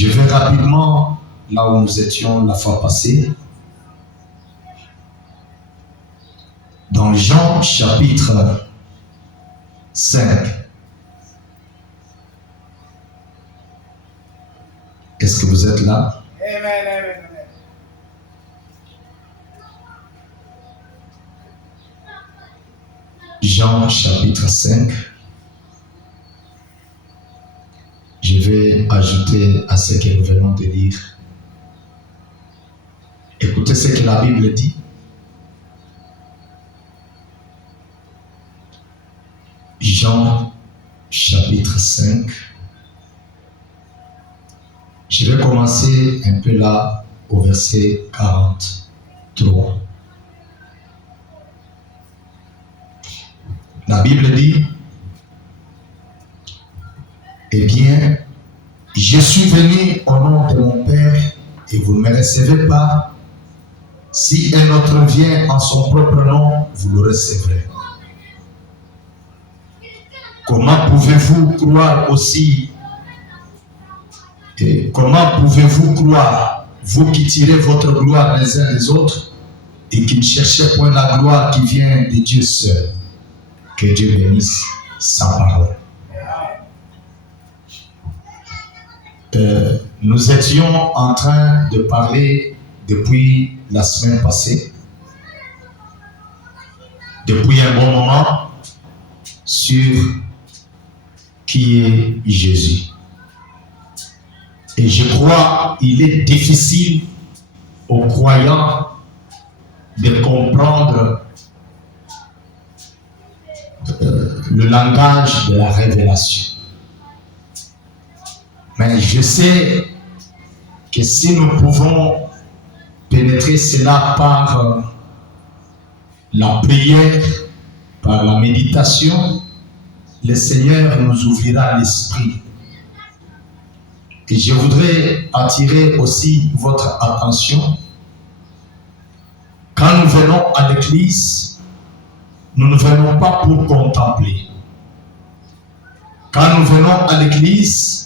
Je vais rapidement là où nous étions la fois passée. Dans Jean chapitre 5. Est-ce que vous êtes là? Amen. Jean chapitre 5. Je vais ajouter à ce que nous venons de lire. Écoutez ce que la Bible dit. Jean chapitre 5. Je vais commencer un peu là au verset 43. La Bible dit: eh bien, je suis venu au nom de mon Père et vous ne me recevez pas. Si un autre vient en son propre nom, vous le recevrez. Comment pouvez-vous croire aussi? Et comment pouvez-vous croire, vous qui tirez votre gloire les uns les autres et qui ne cherchez point la gloire qui vient de Dieu seul? Que Dieu bénisse sa parole. Nous étions en train de parler depuis la semaine passée, depuis un bon moment, sur qui est Jésus. Et je crois qu'il est difficile aux croyants de comprendre le langage de la révélation. Mais je sais que si nous pouvons pénétrer cela par la prière, par la méditation, le Seigneur nous ouvrira l'esprit. Et je voudrais attirer aussi votre attention. Quand nous venons à l'église, nous ne venons pas pour contempler. Quand nous venons à l'église,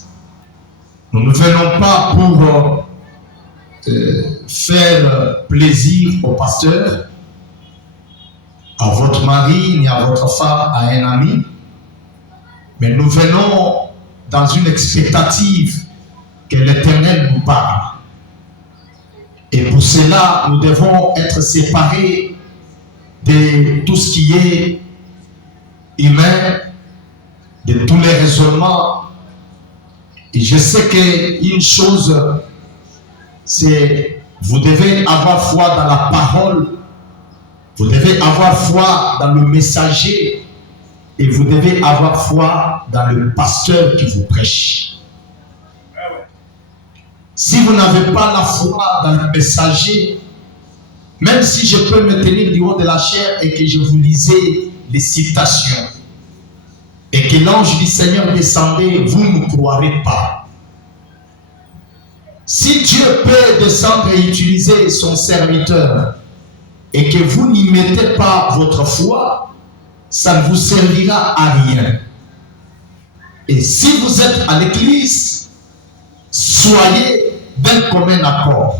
nous ne venons pas pour faire plaisir au pasteur, à votre mari, ni à votre femme, à un ami. Mais nous venons dans une expectative que l'Éternel nous parle. Et pour cela, nous devons être séparés de tout ce qui est humain, de tous les raisonnements. Et je sais qu'une chose, c'est vous devez avoir foi dans la parole, vous devez avoir foi dans le messager, et vous devez avoir foi dans le pasteur qui vous prêche. Si vous n'avez pas la foi dans le messager, même si je peux me tenir du haut de la chair et que je vous lisais les citations, et que l'ange du Seigneur descendait, vous ne croirez pas. Si Dieu peut descendre et utiliser son serviteur, et que vous n'y mettez pas votre foi, ça ne vous servira à rien. Et si vous êtes à l'église, soyez d'un commun accord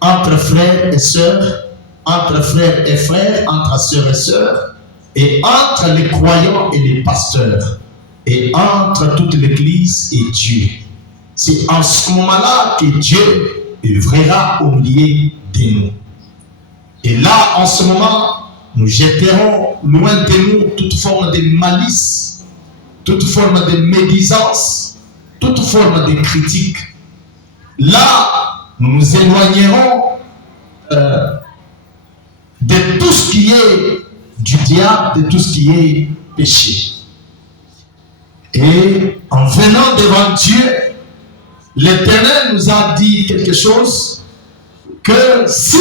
entre frères et sœurs, entre frères et frères, entre sœurs et sœurs, et entre les croyants et les pasteurs, et entre toute l'église et Dieu. C'est en ce moment-là que Dieu œuvrera au milieu de nous. Et là, en ce moment, nous jetterons loin de nous toute forme de malice, toute forme de médisance, toute forme de critique. Là, nous nous éloignerons de tout ce qui est du diable, de tout ce qui est péché. Et en venant devant Dieu, l'Éternel nous a dit quelque chose, que si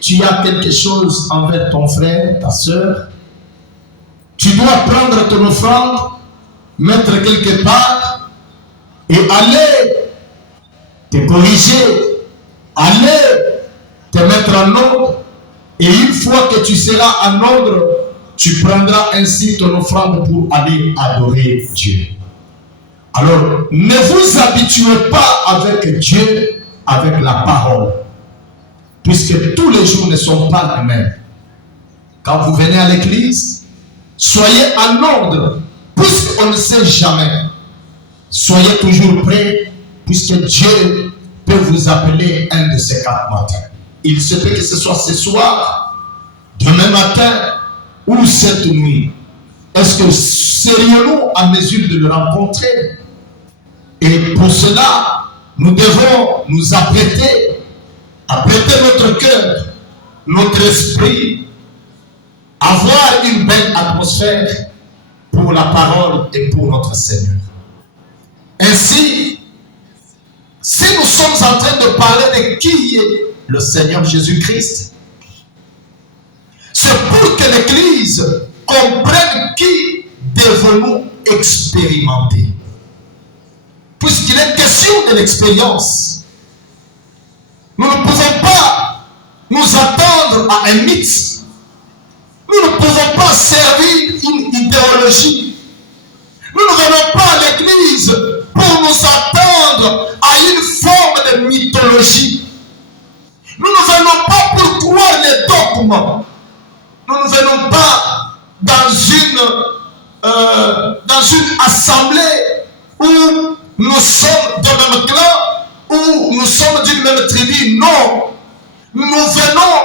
tu as quelque chose envers ton frère, ta soeur, tu dois prendre ton offrande, mettre quelque part et aller te corriger, aller te mettre en ordre, et une fois que tu seras en ordre, tu prendras ainsi ton offrande pour aller adorer Dieu. Alors, ne vous habituez pas avec Dieu, avec la parole, puisque tous les jours ne sont pas les mêmes. Quand vous venez à l'église, soyez en ordre, puisqu'on ne sait jamais. Soyez toujours prêts, puisque Dieu peut vous appeler un de ces 4 matins. Il se peut que ce soit ce soir, demain matin ou cette nuit. Est-ce que serions-nous en mesure de le rencontrer? Et pour cela, nous devons nous apprêter notre cœur, notre esprit, avoir une belle atmosphère pour la parole et pour notre Seigneur. Ainsi, si nous sommes en train de parler de qui est le Seigneur Jésus-Christ, c'est pour que l'Église comprenne qui devons-nous expérimenter. Puisqu'il est question de l'expérience. Nous ne pouvons pas nous attendre à un mythe. Nous ne pouvons pas servir une idéologie. Nous ne venons pas à l'église pour nous attendre à une forme de mythologie. Nous ne venons pas pour croire les dogmes. Nous ne venons pas dans une assemblée où nous sommes d'un même clan, où nous sommes d'une même tribu. Non. Nous venons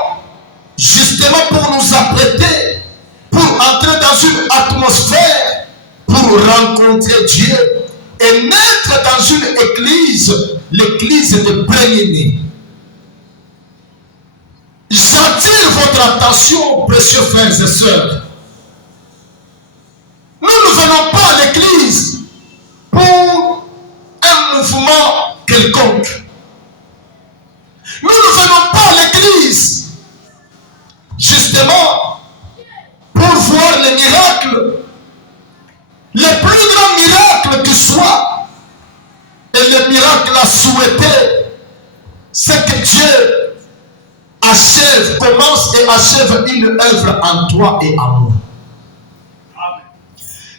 justement pour nous apprêter, pour entrer dans une atmosphère, pour rencontrer Dieu et naître dans une église, l'église de premier-né. J'attire votre attention, précieux frères et sœurs. Nous ne venons pas à l'église pour un mouvement quelconque. Nous ne venons pas à l'église justement pour voir les miracles, les plus grands miracles qui soient. Et le miracle à souhaiter, c'est que Dieu commence et achève une œuvre en toi et en moi.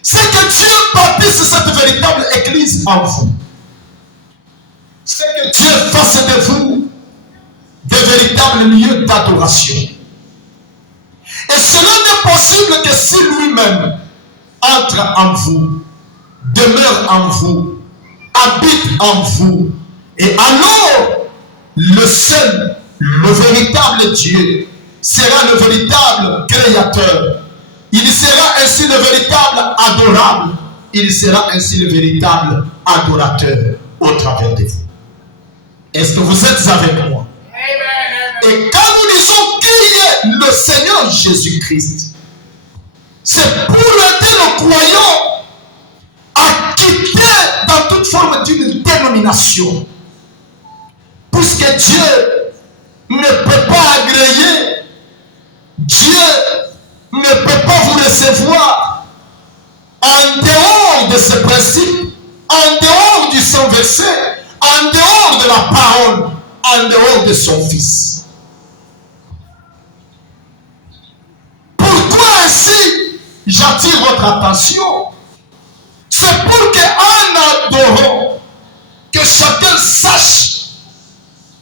C'est que Dieu bâtisse cette véritable église en vous. C'est que Dieu fasse de vous des véritables lieux d'adoration. Et cela n'est possible que si lui-même entre en vous, demeure en vous, habite en vous. Et alors, le seul, le véritable Dieu sera le véritable créateur. Il sera ainsi le véritable adorable. Il sera ainsi le véritable adorateur au travers de vous. Est-ce que vous êtes avec moi? Et quand nous disons qui est le Seigneur Jésus-Christ, c'est pour aider le croyant à quitter dans toute forme d'une dénomination. Puisque Dieu ne peut pas agréer, Dieu ne peut pas vous recevoir en dehors de ses principes, en dehors du sang versé, en dehors de la parole, en dehors de son Fils. Pourquoi ainsi j'attire votre attention? C'est pour qu'en adorant, que chacun sache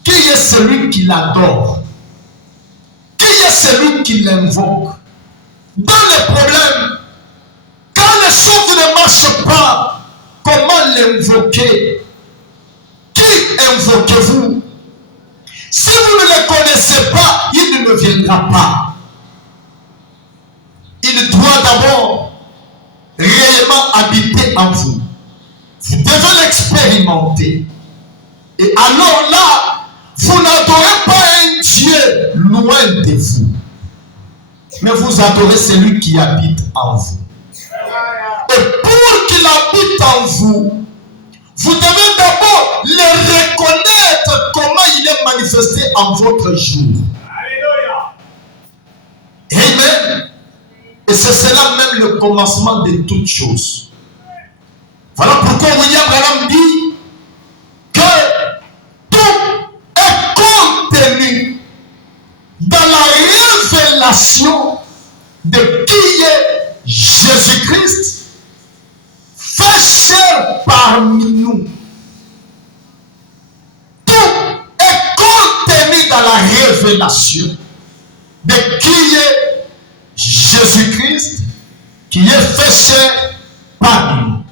qui est celui qui l'adore, qui est celui qui l'invoque. Dans les problèmes, quand les choses ne marchent pas, comment l'invoquer? Qui invoquez-vous? Si vous ne le connaissez pas, il ne viendra pas. Il doit d'abord réellement habiter en vous. Vous devez l'expérimenter. Et alors là, vous n'adorez pas un Dieu loin de vous, mais vous adorez celui qui habite en vous. Et pour qu'il habite en vous, vous devez d'abord le reconnaître comment il est manifesté en votre jour. Amen. Et c'est cela même le commencement de toutes choses. Voilà pourquoi William Branham dit que tout est contenu dans la révélation de qui est Jésus-Christ, fait chair par parmi nous. Tout est contenu dans la révélation de qui est Jésus-Christ, qui est fait chair parmi nous.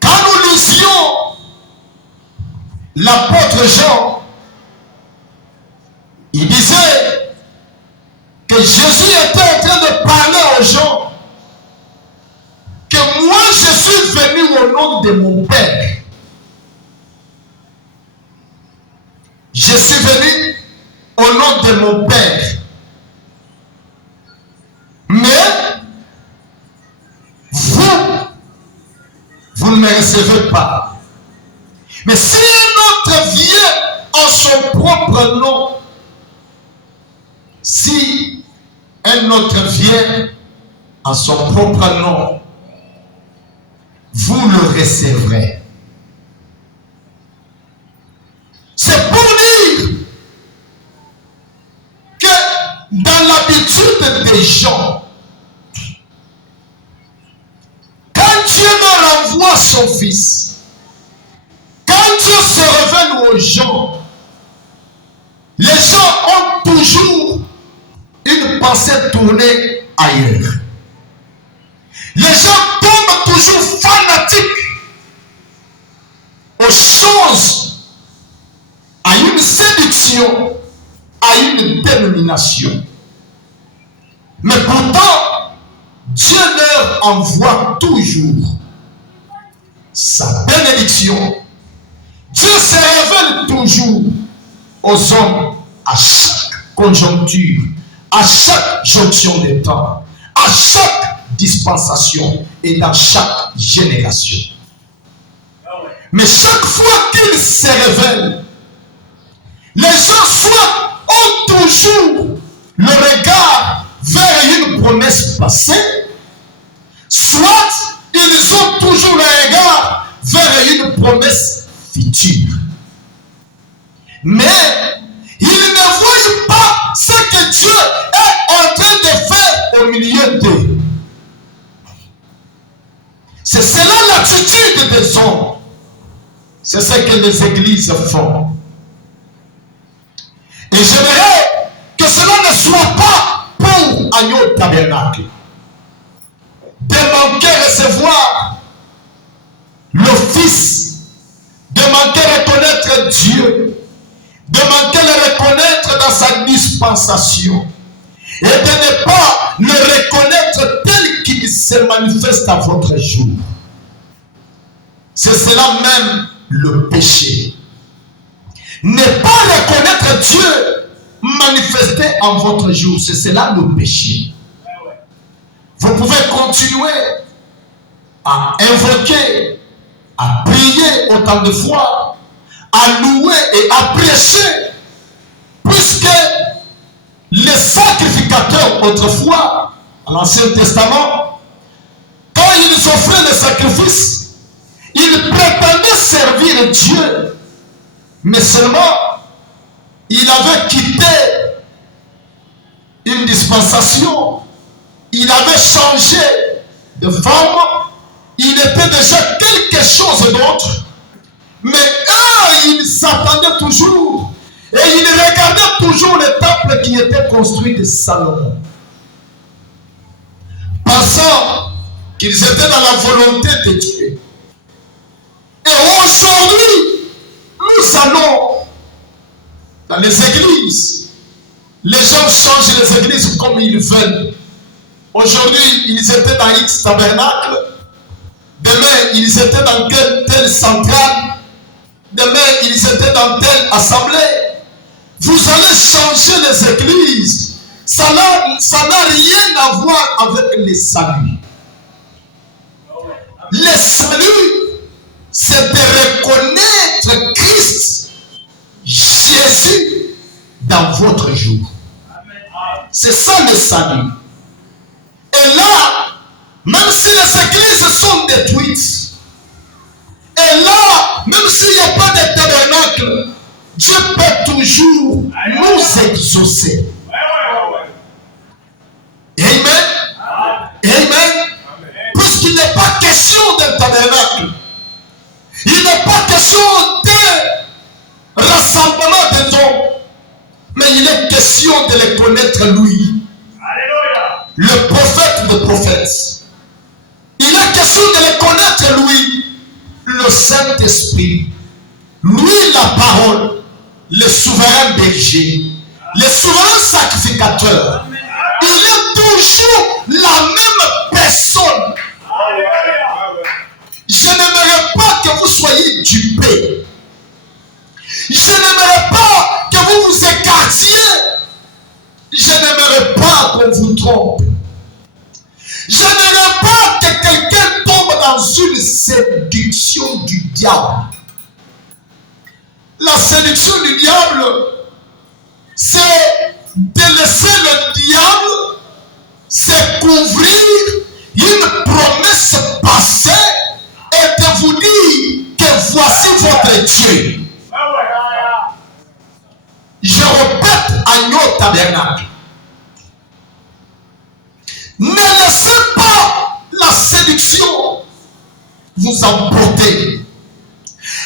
Quand nous lisions l'apôtre Jean, il disait que Jésus était en train de parler aux gens que moi je suis venu au nom de mon Père. Je suis venu au nom de mon Père. Mais vous ne me recevez pas. Mais si un autre vient en son propre nom, si un autre vient en son propre nom, vous le recevrez. C'est pour dire que dans l'habitude des gens, quand Dieu me renvoie son Fils, quand Dieu se révèle aux gens, les gens ont toujours une pensée tournée ailleurs. Les gens tombent toujours fanatiques aux choses, à une séduction, à une dénomination. Mais pourtant, Dieu leur envoie toujours sa bénédiction. Dieu se révèle toujours aux hommes à chaque conjoncture, à chaque jonction des temps, à chaque dispensation et dans chaque génération. Mais chaque fois qu'il se révèle, les gens soit ont toujours le regard vers une promesse passée, soit ils ont toujours le regard vers une promesse future. Mais ils ne voient pas ce que Dieu est en train de faire au milieu d'eux. C'est cela l'attitude des hommes. C'est ce que les églises font. Et j'aimerais que cela ne soit pas pour Agneau Tabernacle de manquer recevoir le Fils, de manquer reconnaître Dieu, de manquer le reconnaître dans sa dispensation et de ne pas le reconnaître tel qu'il se manifeste à votre jour. C'est cela même le péché. Ne pas reconnaître Dieu manifesté en votre jour, c'est cela le péché. Vous pouvez continuer à invoquer, à prier autant de fois, à louer et à prêcher, puisque les sacrificateurs autrefois, à l'Ancien Testament, quand ils offraient les sacrifices, ils prétendaient servir Dieu, mais seulement il avait quitté une dispensation, il avait changé de forme, il était déjà quelque chose d'autre, mais eux, ils s'attendaient toujours et ils regardaient toujours le temple qui était construit de Salomon, pensant qu'ils étaient dans la volonté de Dieu. Et aujourd'hui, nous allons dans les églises. Les gens changent les églises comme ils veulent. Aujourd'hui, ils étaient dans X tabernacle. Demain, ils étaient dans telle centrale. Demain, ils étaient dans telle assemblée. Vous allez changer les églises. Ça n'a rien à voir avec les saluts. Les saluts, c'est de reconnaître Christ, Jésus, dans votre jour. C'est ça le salut. Et là, même si les églises sont détruites, et là, même s'il n'y a pas de tabernacle, Dieu peut toujours nous exaucer. Amen. Amen. Puisqu'il n'est question de le connaître lui. Alléluia. Le prophète de prophètes. Il est question de le connaître lui. Le Saint-Esprit. Lui la parole. Le souverain berger. Le souverain sacrificateur. Il est toujours la même personne. Je n'aimerais pas que vous soyez dupés. Je n'aimerais pas que vous vous écartiez. Je n'aimerais pas qu'on vous trompe. Je n'aimerais pas que quelqu'un tombe dans une séduction du diable. La séduction du diable, c'est de laisser le diable se couvrir une promesse passée et de vous dire que voici votre Dieu. Je répète à nos tabernacles. Ne laissez pas la séduction vous emporter.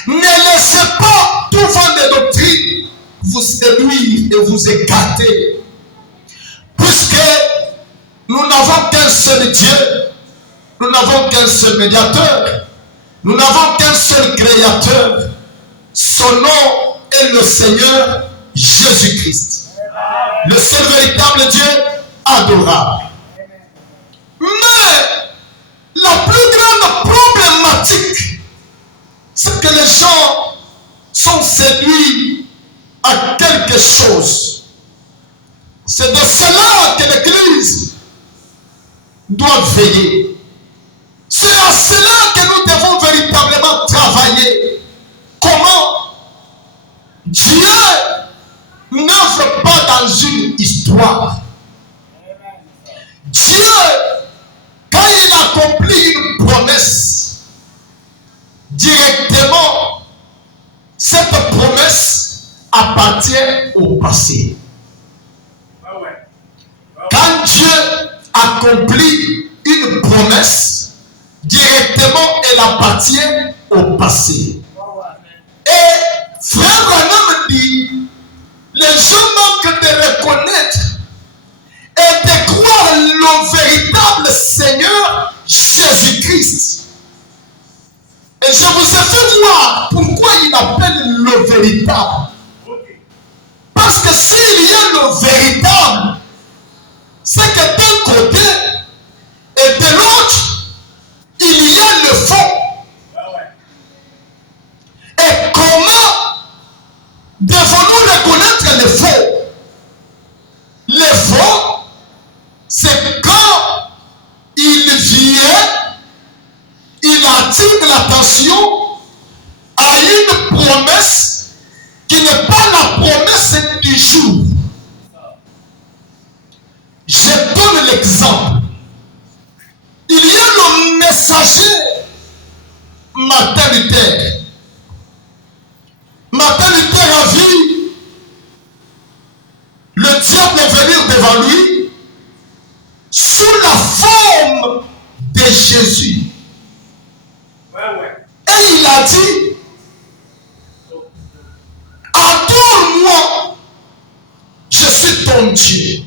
Ne laissez pas tout vent de doctrine vous séduire et vous écarter. Puisque nous n'avons qu'un seul Dieu, nous n'avons qu'un seul médiateur, nous n'avons qu'un seul créateur. Son nom est le Seigneur Jésus-Christ. Le seul véritable Dieu adorable. Mais la plus grande problématique, c'est que les gens sont séduits à quelque chose. C'est de cela que l'Église doit veiller. C'est à cela que nous devons véritablement travailler. Comment Dieu n'œuvre pas dans une histoire. Dieu, quand il accomplit une promesse, directement, cette promesse appartient au passé. Quand Dieu accomplit une promesse, directement, elle appartient au passé. Et Frère Branham dit, les gens manquent de reconnaître et de croire le véritable Seigneur Jésus-Christ. Et je vous ai fait voir pourquoi il appelle le véritable. Parce que s'il y a le véritable, c'est que d'un côté et de l'autre, il y a le faux. Et comment devons-nous reconnaître le faux? Le faux, c'est quand il vient, il attire l'attention à une promesse qui n'est pas la promesse du jour. Je donne l'exemple. Il y a le messager Martin Luther. Martin Luther a vu le diable venir devant lui sous la forme de Jésus. Et il a dit, adore-moi, je suis ton Dieu.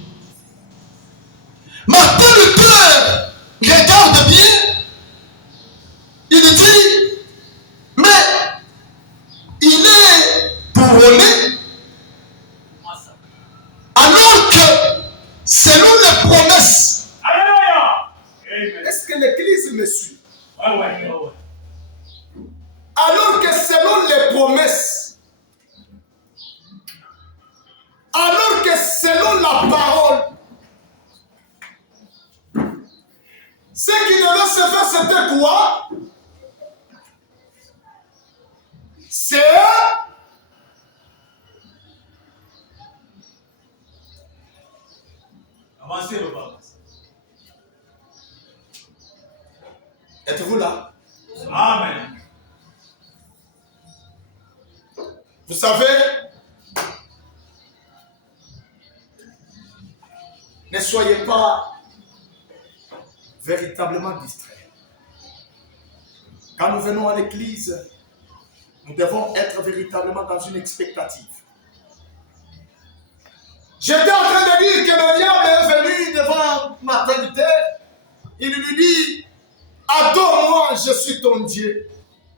Martin Luther regarde bien, il dit, mais il est couronné, alors que selon les promesses, est-ce que l'Église me suit? Alors que selon les promesses, alors que selon la parole, ce qui devait se faire, c'était quoi? C'est avancez le bas. Êtes-vous là? Amen. Vous savez, ne soyez pas véritablement distraits. Quand nous venons à l'église, nous devons être véritablement dans une expectative. J'étais en train de dire que le diable est venu devant ma trinité. Il lui dit, adore-moi, je suis ton Dieu.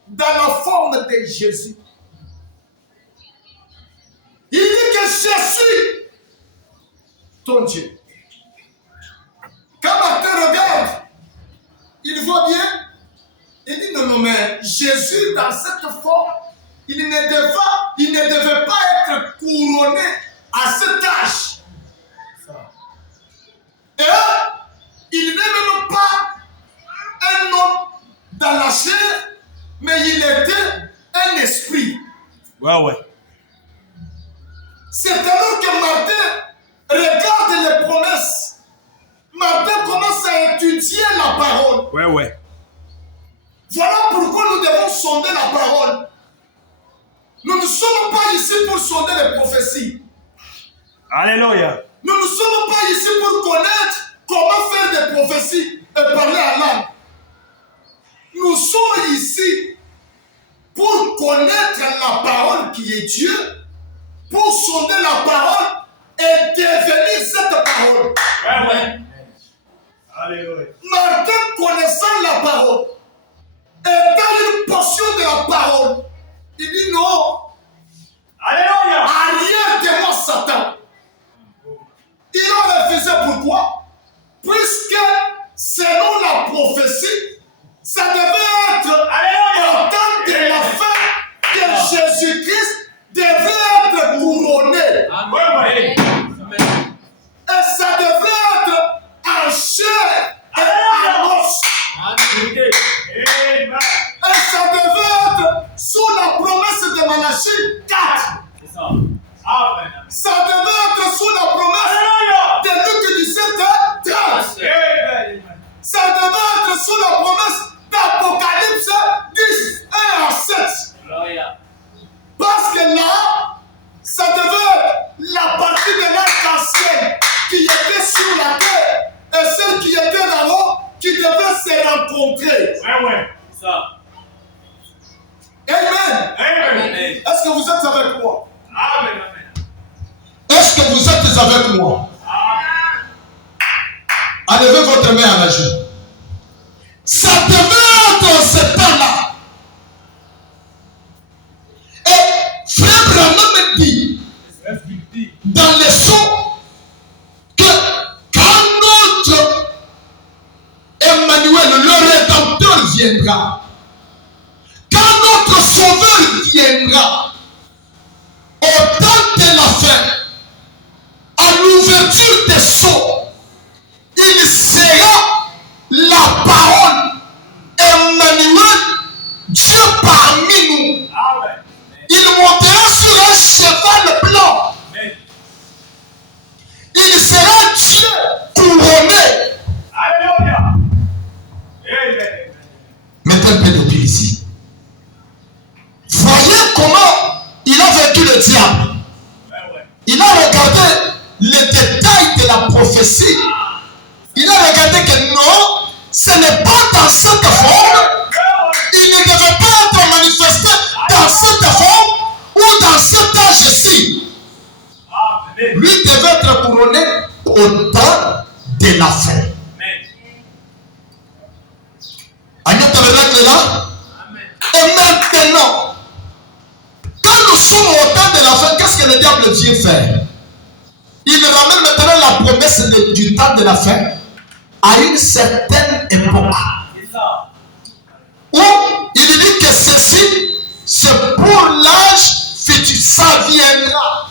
Dans la forme de Jésus. Il dit que je suis ton Dieu. Quand Martin regarde, il voit bien. Il dit non, mais Jésus, dans cette forme, il ne devait pas être couronné à cet âge. Et il n'est même pas un homme dans la chair, mais il était un esprit. Ouais. C'est alors que Martin regarde les promesses. Martin commence à étudier la parole. Ouais. Voilà pourquoi nous devons sonder la parole. Nous ne sommes pas ici pour sonder les prophéties. Alléluia. Nous ne sommes pas ici pour connaître comment faire des prophéties et parler à l'âme. Nous sommes ici pour connaître la parole qui est Dieu, pour sonder la parole et devenir cette parole. Ouais. Alléluia. Martin, connaissant la parole, et dans une portion de la parole, il dit non. Alléluia. Arrière de moi, Satan. Il a refusé pourquoi? Puisque selon la prophétie, ça devait être au temps de la fin que Jésus-Christ devait être couronné. Amen. Et ça devait être en chair et en os. Amen. Et ça devait être sous la promesse de Malachie 4. C'est ça. Amen. Ça devait être sous la promesse de Luc 17, 13. Ça devait être sous la promesse d'Apocalypse 10, 1 à 7. Parce que là, ça devait être la partie de l'arc-en-ciel qui était sur la terre et celle qui était là-haut qui devait se rencontrer. Ouais. Ça. Amen. Est-ce que vous êtes avec moi? Amen. Est-ce que vous êtes avec moi? Enlevez votre main à la joue. Ça devait être ce temps-là. Et Frère Branham dit dans les sons que quand notre Emmanuel, le Rédempteur, viendra, quand notre Sauveur viendra, au temps de la fin, à l'ouverture des sceaux, il sera la parole, Emmanuel, Dieu parmi nous. Il montera sur un cheval blanc. Il sera Dieu couronné. Alléluia. Mettez un peu de pied ici. Voyez comment il a vécu le diable. Il a regardé les détails de la prophétie. Il a regardé que non, ce n'est pas dans cette forme. Il ne devait pas être manifesté dans cette forme ou dans cet âge-ci. Lui devait être couronné au temps de la fin. Agnès est là. Et maintenant, quand nous sommes au temps de la fin, qu'est-ce que le diable vient faire? Il ramène maintenant la promesse du temps de la fin à une certaine époque. Où il dit que ceci, c'est pour l'âge futur. Ça viendra.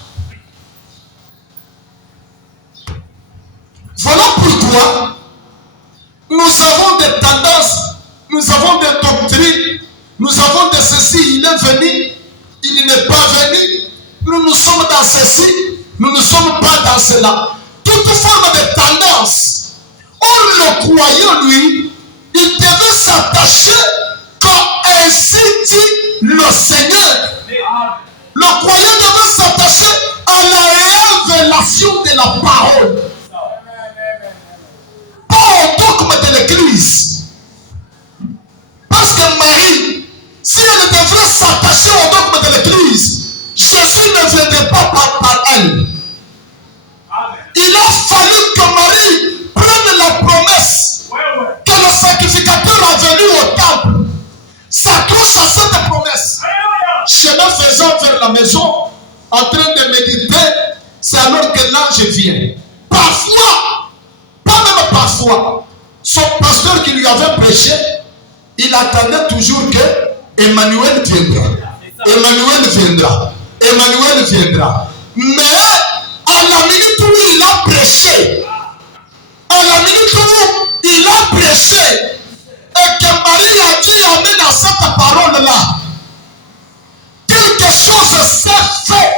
Voilà pourquoi nous avons des tendances, nous avons des doctrines, nous avons de ceci. Il est venu, il n'est pas venu. Nous sommes dans ceci, nous ne sommes pas dans cela. Toute forme de tendance. Or, le croyant, lui, il devait s'attacher comme ainsi dit le Seigneur. Le croyant devait s'attacher à la révélation de la parole. Pas au dogme de l'Église. Parce que Marie, si elle devrait s'attacher au dogme de l'Église, Jésus ne viendrait pas par elle. chemin faisant vers la maison, en train de méditer, c'est alors que l'ange vient. Parfois, pas même parfois, son pasteur qui lui avait prêché, il attendait toujours que Emmanuel viendra. Emmanuel viendra. Emmanuel viendra. Mais à la minute où il a prêché, à la minute où il a prêché, et que Marie a dit amen à cette parole-là, quelque chose s'est fait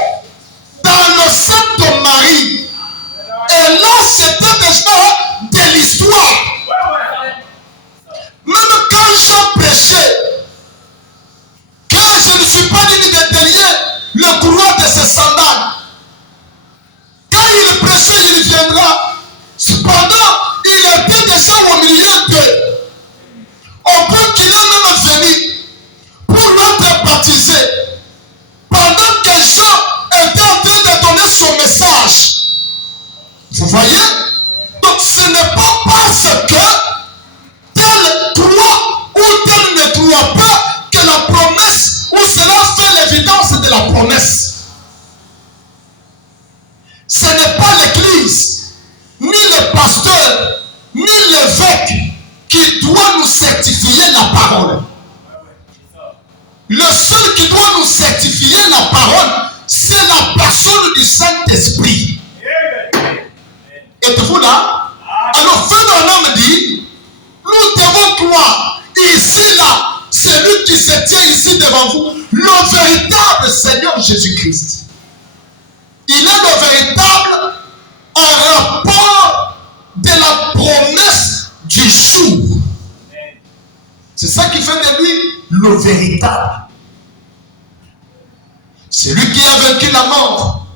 dans le sein de Marie. Et là, c'était déjà de l'histoire. Même quand j'ai prêché, que je ne suis pas venu de derrière le couloir de ses sandales. Quand il prêchait, il viendra. Cependant, il était déjà au milieu d'eux. Au point qu'il est même venu pour l'être baptisé. Pendant que Jean était en train de donner son message. Vous voyez? Donc ce n'est pas parce que tel croit ou tel ne croit pas que la promesse ou cela fait l'évidence de la promesse. Ce n'est pas l'église, ni le pasteur, ni l'évêque qui doit nous certifier la parole. Le seul qui doit nous certifier la parole, c'est la personne du Saint-Esprit. Êtes-vous là? Alors, Frère Branham dit, nous devons croire ici, là, celui qui se tient ici devant vous, le véritable Seigneur Jésus-Christ. Il est le véritable en rapport de la promesse du jour. C'est ça qui fait de lui le véritable. C'est lui qui a vaincu la mort,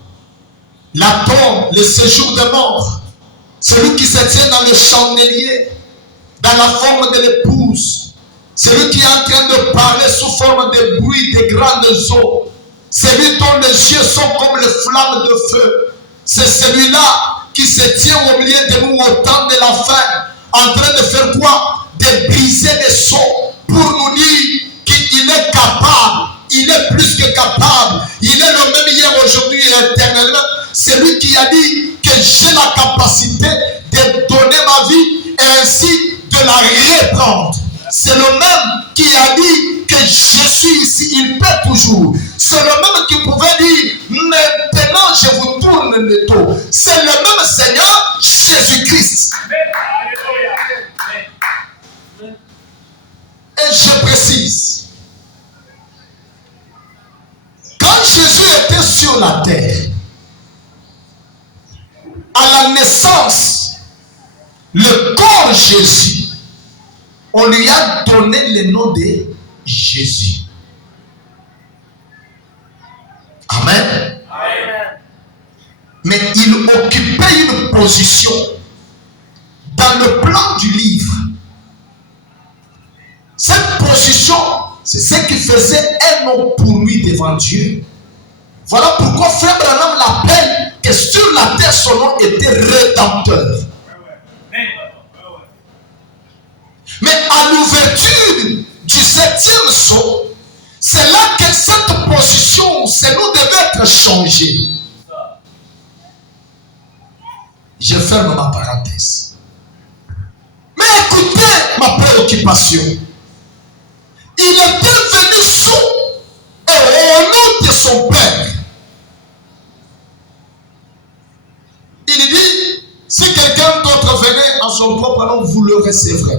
la tombe, le séjour de mort. Celui qui se tient dans le chandelier, dans la forme de l'épouse. Celui qui est en train de parler sous forme de bruit, de grandes eaux. Celui dont les yeux sont comme les flammes de feu. C'est celui-là qui se tient au milieu de nous au temps de la fin, en train de faire quoi? De briser les sceaux pour nous dire qu'il est capable. Il est plus que capable. Il est le même hier, aujourd'hui et éternellement. C'est lui qui a dit que j'ai la capacité de donner ma vie et ainsi de la reprendre. C'est le même qui a dit que je suis ici, il peut toujours. C'est le même qui pouvait dire maintenant je vous tourne le dos. C'est le même Seigneur Jésus-Christ. Et je précise, quand Jésus était sur la terre, à la naissance, le corps Jésus, on lui a donné le nom de Jésus. Amen. Amen. Mais il occupait une position dans le plan du livre. Cette position, c'est ce qui faisait un nom pour lui devant Dieu. Voilà pourquoi Frère Branham l'appelle que sur la terre son nom était rédempteur. Mais à l'ouverture du 7e sceau, c'est là que cette position, c'est nous devait être changée. Je ferme ma parenthèse. Mais écoutez ma préoccupation. Il était venu sous et au nom de son Père. Il dit, si quelqu'un d'autre venait en son propre nom, vous le recevrez.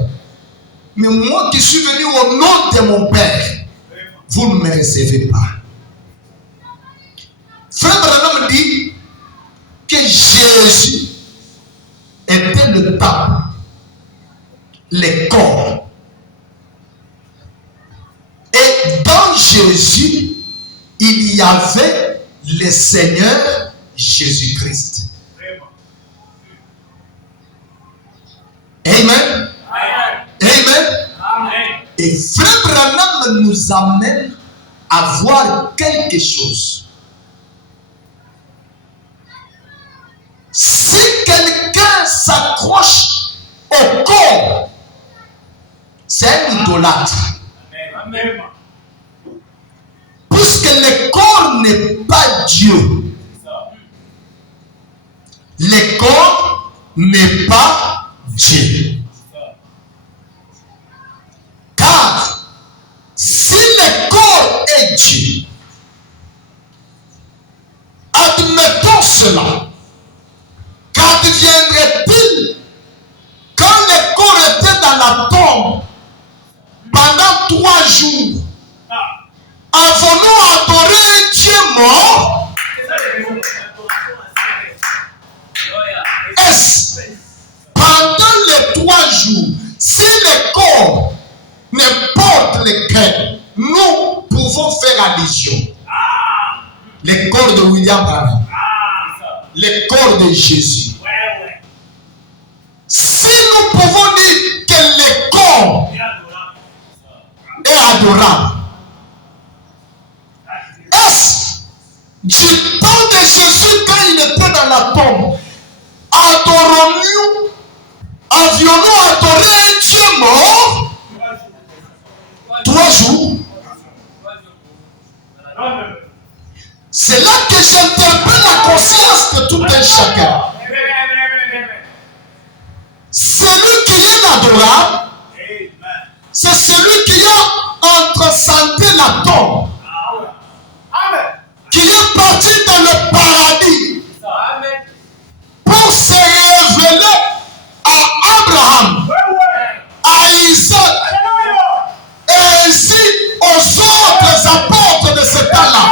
Mais moi qui suis venu au nom de mon Père, vous ne me recevez pas. Frère Branham dit que Jésus était le temple, le corps. Et dans Jésus, il y avait le Seigneur Jésus-Christ. Amen. Amen. Amen. Et Frère Branham nous amène à voir quelque chose. Si quelqu'un s'accroche au corps, c'est un idolâtre. Puisque n'est pas Dieu. Le corps n'est pas Dieu. Car si le corps est Dieu, admettons cela, qu'adviendrait-il quand le corps était dans la tombe pendant 3 jours? Avons-nous adoré un Dieu mort? Est-ce pendant les 3 jours, si le corps ne porte le cœur, nous pouvons faire allusion? Le corps de William Branham, le corps de Jésus. Si nous pouvons dire que le corps est adorable, est-ce du temps de Jésus quand il était dans la tombe, adorons-nous, avions-nous adoré un Dieu mort? 3 jours. C'est là que j'interpelle la conscience de tout un chacun. Celui qui est adorable, c'est celui qui a transcendé la tombe, qui est parti dans le paradis pour se révéler à Abraham, à Isaac et ainsi aux autres apôtres de ce temps-là,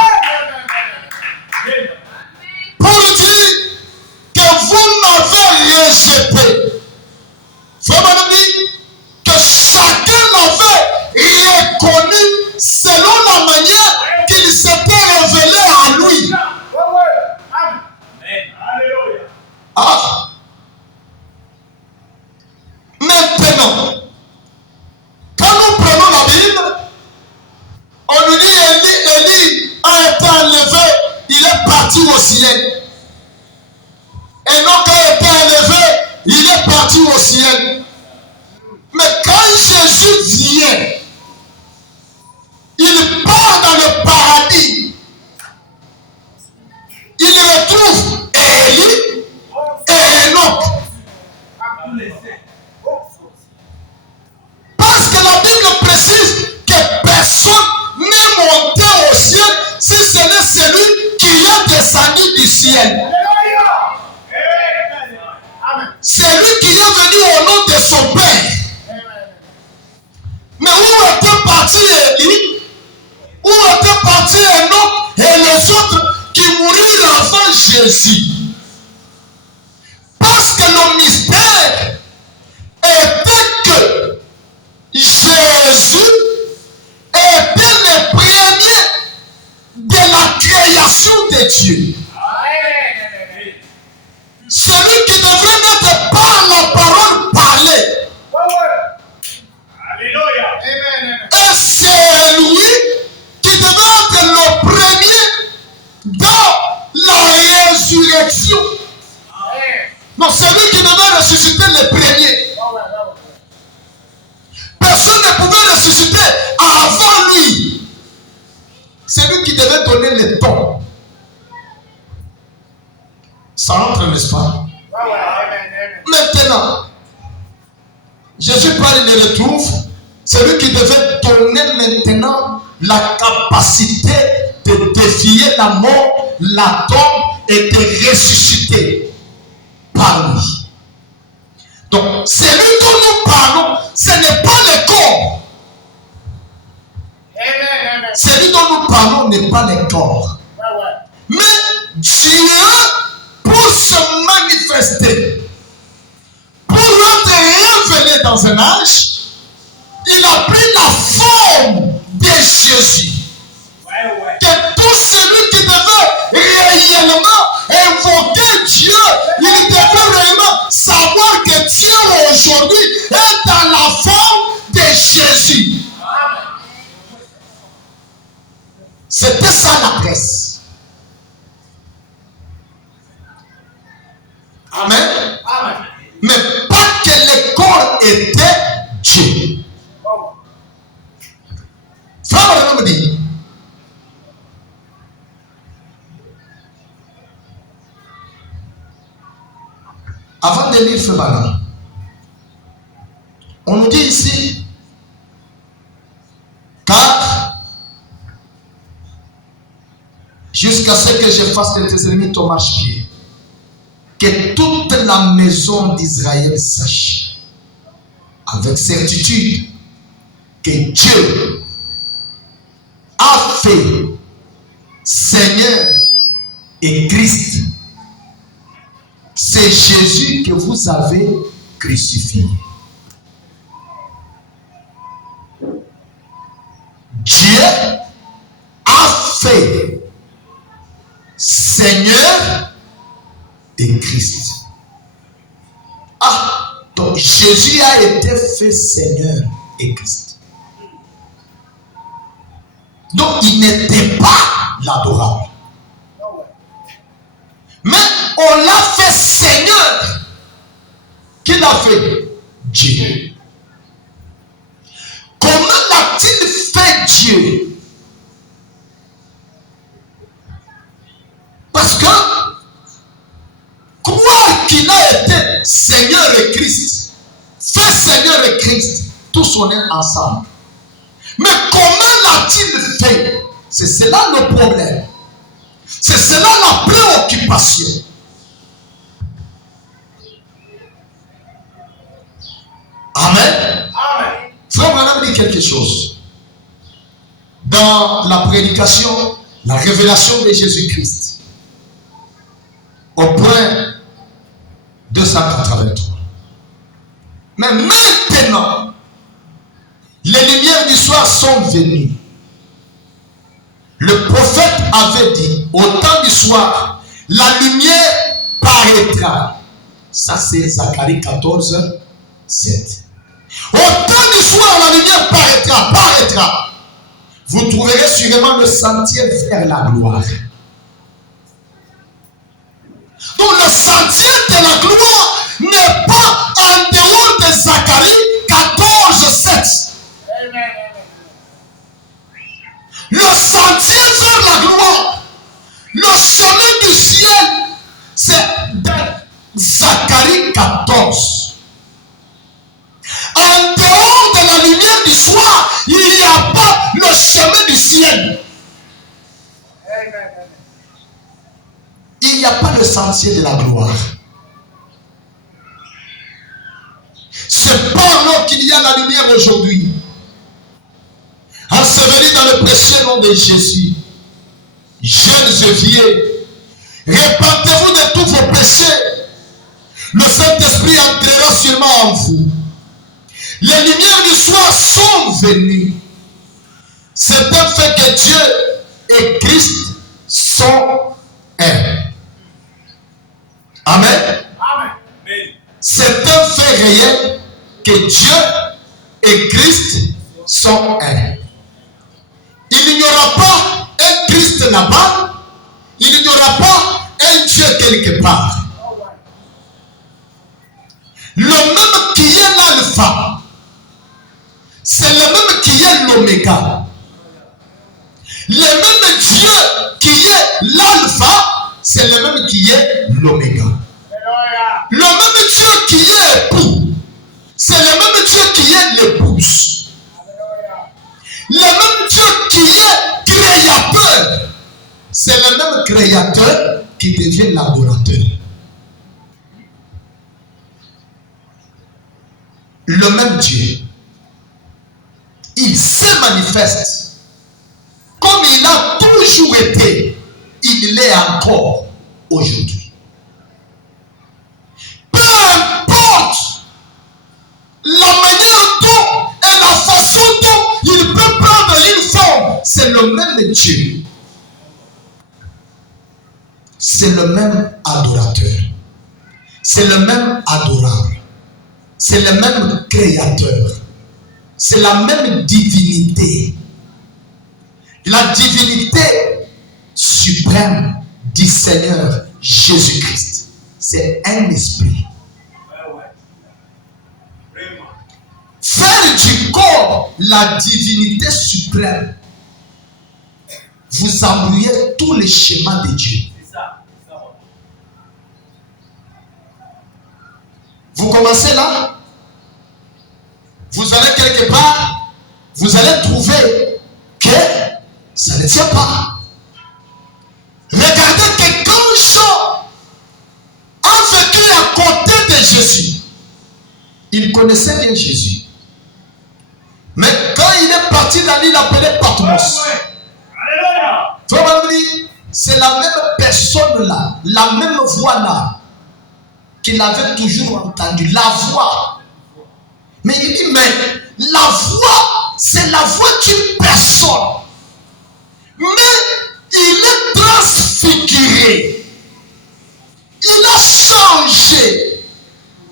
pour dire que vous m'avez rejeté. Vraiment dit que chacun l'avait reconnu selon la manière qu'il s'était révélé à lui. Ah. Maintenant, quand nous prenons la Bible, on nous dit Élie a été enlevé, il est parti au ciel. Enoch a été enlevé, il est parti au ciel. Mais quand Jésus vient, il part dans le paradis. Il retrouve Élie et Enoch. Parce que la Bible précise que personne n'est monté au ciel si ce n'est celui qui est descendu du ciel. C'est lui qui est venu au nom de son Père. Mais où était parti Élie? Où était parti Enoch et les autres qui mourirent avant Jésus? Parce que le mystère était que Jésus était le premier de la création de Dieu. Celui qui devrait naître par la parole parlée. Et c'est lui qui devait être le premier dans la résurrection. Non, c'est lui qui devait ressusciter le premier. Personne ne pouvait ressusciter avant lui. C'est lui qui devait donner le temps. Ça entre, n'est-ce pas? Maintenant, Jésus parle, il le retrouve. C'est lui qui devait donner maintenant la capacité de défier la mort, la tombe et de ressusciter par lui. Donc, celui dont nous parlons, ce n'est pas le corps. Celui dont nous parlons n'est pas le corps. Mais Dieu, pour se manifester, pour être révélé dans un âge, il a pris la forme de Jésus. Que tout celui qui devait réellement invoquer Dieu, il devait réellement savoir que Dieu aujourd'hui est dans la forme de Jésus. C'était ça la presse. Amen. Amen. Mais pas que le corps était Dieu. Frère me dit, de lire ce matin. On nous dit ici, car jusqu'à ce que je fasse de tes ennemis ton marchepied, que toute la maison d'Israël sache avec certitude que Dieu a fait Seigneur et Christ. C'est Jésus que vous avez crucifié. Dieu a fait Seigneur et Christ. Ah, donc Jésus a été fait Seigneur et Christ. Donc il n'était pas l'adorable. Mais on l'a fait Seigneur. Qui l'a fait? Dieu. Comment l'a-t-il fait Dieu? Parce que croire qu'il a été Seigneur et Christ, fait Seigneur et Christ, tous on est ensemble. Mais comment l'a-t-il fait? C'est cela le problème. C'est cela la préoccupation. Amen. Amen. Frère Branham dit quelque chose. Dans la prédication, la révélation de Jésus-Christ, au point 283. Mais maintenant, les lumières du soir sont venues. Le prophète avait dit, au temps du soir, la lumière paraîtra. Ça c'est Zacharie 14, 7. Au temps du soir, la lumière paraîtra. Vous trouverez sûrement le sentier vers la gloire. Donc le sentier de la gloire n'est pas en dehors de Zacharie 14, 7. Amen. Le sentier vers la gloire, le chemin du ciel, c'est dans Zacharie 14. En dehors de la lumière du soir, il n'y a pas le chemin du ciel. Il n'y a pas le sentier de la gloire. C'est pas là qu'il y a la lumière aujourd'hui. Enseveli dans le précieux nom de Jésus, jeunes et vieux, répentez-vous de tous vos péchés. Le Saint-Esprit entrera sûrement en vous. Les lumières du soir sont venues. C'est un fait que Dieu et Christ sont un. Amen. Amen. C'est un fait réel que Dieu et Christ sont un. Il n'y aura pas un Christ là-bas. Il n'y aura pas un Dieu quelque part. Le même qui est l'alpha, c'est le même qui est l'oméga. Le même Dieu qui est l'alpha, c'est le même qui est l'oméga. Le même Dieu qui est époux, c'est le même Dieu qui est l'épouse. Le même Dieu qui est créateur, c'est le même créateur qui devient l'adorateur. Le même Dieu, il se manifeste comme il a toujours été, il l'est encore aujourd'hui. Peu importe la manière dont et la façon dont il peut prendre une forme, c'est le même Dieu. C'est le même adorateur. C'est le même adorable. C'est le même créateur. C'est la même divinité. La divinité suprême du Seigneur Jésus-Christ. C'est un esprit. Faire du corps la divinité suprême, vous embrouillez tous les schémas de Dieu. Vous commencez là, vous allez quelque part, vous allez trouver que ça ne tient pas. Regardez que quand Jean a vécu à côté de Jésus, il connaissait bien Jésus. Mais quand il est parti dans l'île appelée Patmos, c'est la même personne là, la même voix là, qu'il avait toujours entendu, la voix. Mais il dit, mais la voix, c'est la voix d'une personne. Mais il est transfiguré. Il a changé.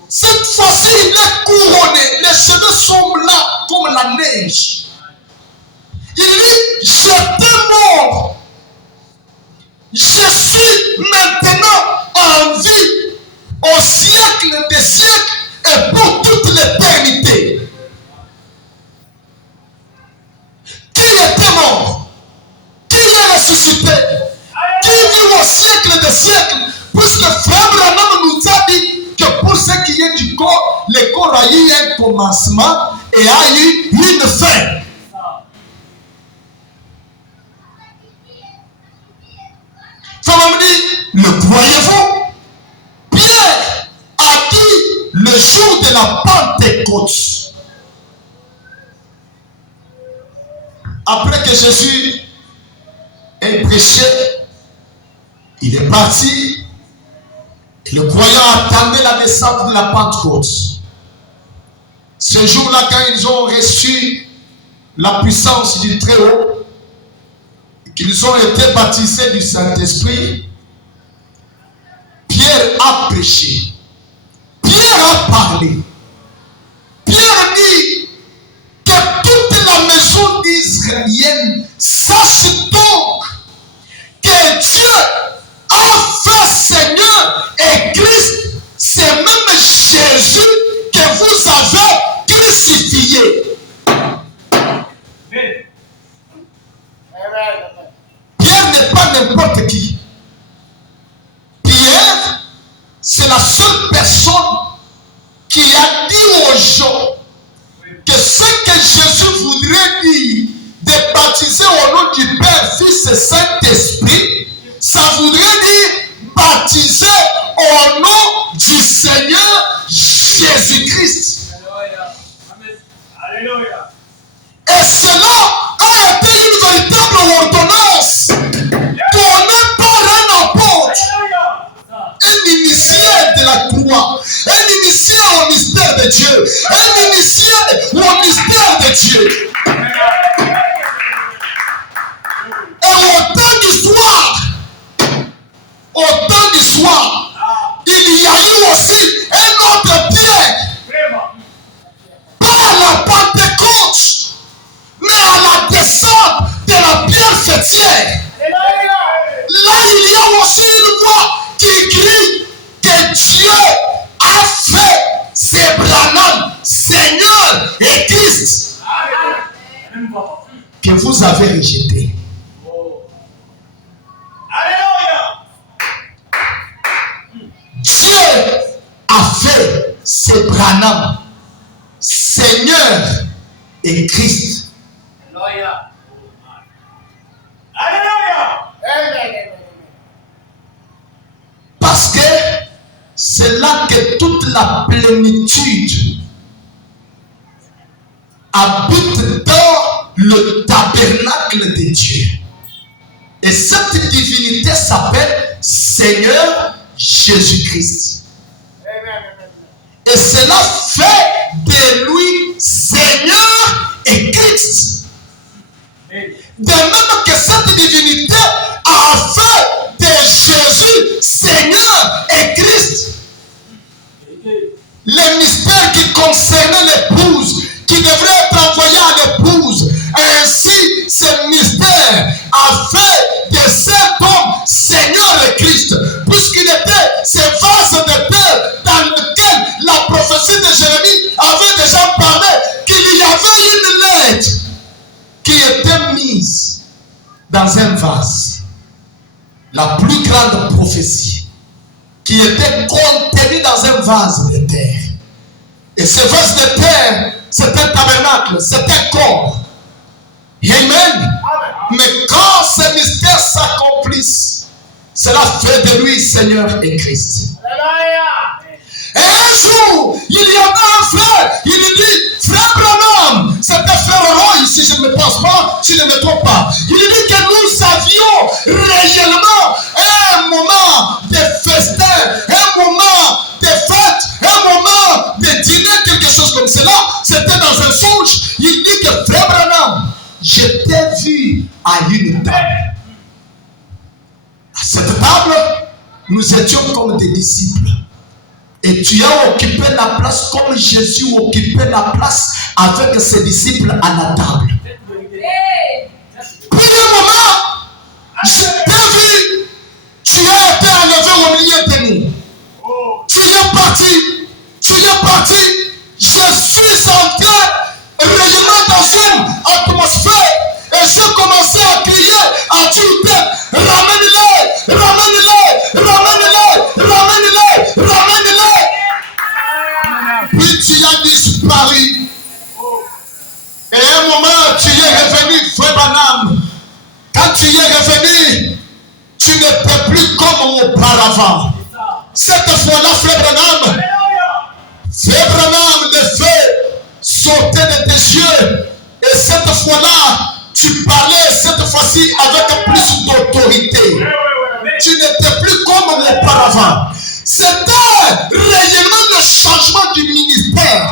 Cette fois-ci, il est couronné. Les cheveux sont blancs comme la neige. Il dit, j'étais mort. Je suis maintenant en vie au siècle des siècles et pour toute l'éternité. Qui était mort? Qui est ressuscité? Qui vit au siècle des siècles? Puisque Frère Branham nous a dit que pour ce qui est du corps, le corps a eu un commencement et a eu une fin. Le croyez-vous? Pierre a dit le jour de la Pentecôte, après que Jésus ait prêché, il est parti. Et le croyant attendait la descente de la Pentecôte. Ce jour-là, quand ils ont reçu la puissance du Très-Haut, qu'ils ont été baptisés du Saint-Esprit, Pierre a prêché. Pierre a parlé. Pierre dit que toute la maison d'Israël sache donc que Dieu a fait Seigneur et Christ, c'est même Jésus que vous avez crucifié. Pierre n'est pas n'importe qui. Pierre, c'est la seule personne qui a dit aux gens que ce que Jésus voudrait dire de baptiser au nom du Père, Fils et Saint-Esprit, ça voudrait dire baptiser au nom du Seigneur Jésus-Christ. Alléluia. Et cela a été une véritable ordonnance donnée par un apôtre, un initié de la croix, un initié au mystère de Dieu, un initié au mystère de Dieu. Et au temps du soir, il y a eu aussi un autre Pierre, pas à la Pentecôte, mais à la descente de la pierre fêtière. Là, il y a aussi une voix qui crie que Dieu a fait ses Branham, Seigneur et Christ, que vous avez rejeté. Dieu a fait ses Branham, Seigneur et Christ. Parce que c'est là que toute la plénitude habite dans le tabernacle de Dieu. Et cette divinité s'appelle Seigneur Jésus-Christ. Et cela fait de lui Seigneur et Christ. De même que cette divinité a fait de Jésus Seigneur et Christ. Les mystères qui concernaient l'épouse, qui devraient être envoyés à l'épouse, ainsi ce mystère a fait de cet homme Seigneur et Christ, puisqu'il était ce vase de terre dans lequel la prophétie de Jérémie avait déjà parlé qu'il y avait une lettre qui était mise dans un vase. La plus grande prophétie qui était contenue dans un vase de terre. Et ce vase de terre, c'est un tabernacle, c'est un corps. Amen. Mais quand ces mystères s'accomplissent, cela fait de lui Seigneur et Christ. Et un jour, il y avait un frère, il lui dit, frère Branham, c'était frère Roy, si je ne me pense pas, si je ne me trompe pas. Il lui dit que nous avions réellement un moment de festin, un moment de fête, un moment de dîner, quelque chose comme cela. C'était dans un songe. Il dit que frère Branham, je t'ai vu à une table. À cette table, nous étions comme des disciples. Et tu as occupé la place comme Jésus occupait la place avec ses disciples à la table. Puis un moment, je t'ai vu, tu as été enlevé au milieu de nous. Tu es parti, je suis entré réellement dans une atmosphère et j'ai commencé à crier, à dire, ramène-les, ramène-les, ramène-les, ramène-les, ramène-les. Puis tu as disparu. Et à un moment, tu es revenu, frère Branham. Quand tu es revenu, tu n'étais plus comme auparavant. Cette fois-là, frère Branham, le feu sortait de tes yeux. Et cette fois-là, tu parlais cette fois-ci avec plus d'autorité. Tu n'étais plus comme auparavant. C'était réellement le changement du ministère.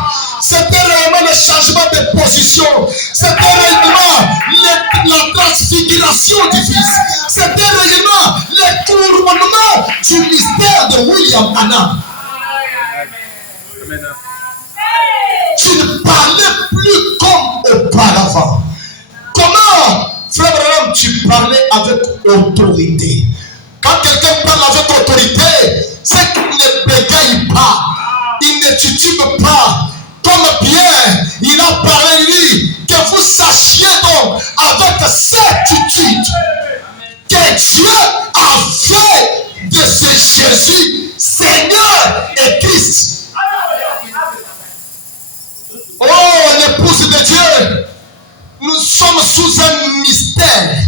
C'était réellement le changement de position. C'était réellement la transfiguration du Fils. C'était réellement le couronnement du mystère de William Branham. Tu ne parlais plus comme auparavant. Comment, frère Branham, tu parlais avec autorité? Quand quelqu'un parle avec autorité, c'est qu'il ne bégaye pas, il ne titube pas. Comme Pierre, il a parlé lui, que vous sachiez donc avec certitude que Dieu a fait de ce Jésus Seigneur et Christ. Oh, l'épouse de Dieu, nous sommes sous un mystère.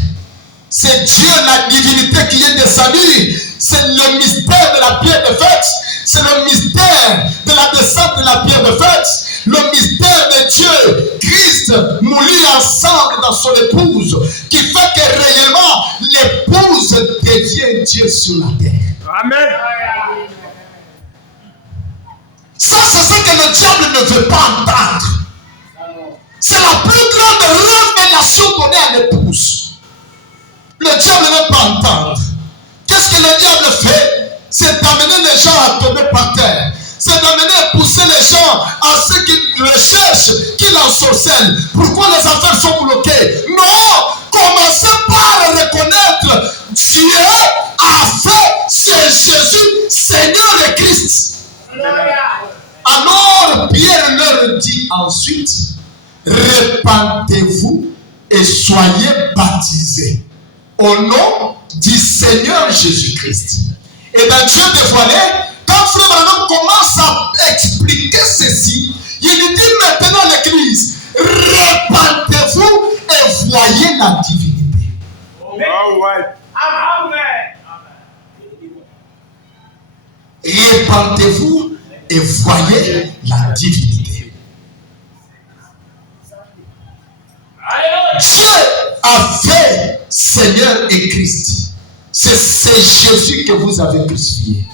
C'est Dieu, la divinité qui est descendue. C'est le mystère de la pierre de fête. C'est le mystère de la descente de la pierre de fête. Le mystère de Dieu, Christ, moulu ensemble dans son épouse, qui fait que réellement l'épouse devient Dieu sur la terre. Amen. Ça, c'est ce que le diable ne veut pas entendre. C'est la plus grande révélation donnée à l'épouse. Le diable ne veut pas entendre. Qu'est-ce que le diable fait? C'est d'amener les gens à tomber par terre. C'est d'amener à pousser les gens à ce qu'ils recherchent, qu'ils ensorcellent. Pourquoi les affaires sont bloquées? Non! Commencez par reconnaître Dieu a fait c'est Jésus, Seigneur et Christ. Alors Pierre leur dit ensuite, répandez-vous et soyez baptisés au nom du Seigneur Jésus-Christ. Et dans Dieu dévoilé, quand frère Branham commence à expliquer ceci, il lui dit maintenant à l'église, répandez-vous et voyez la divinité. Répandez-vous et voyez la divinité. Dieu a fait Seigneur et Christ. C'est Jésus que vous avez crucifié.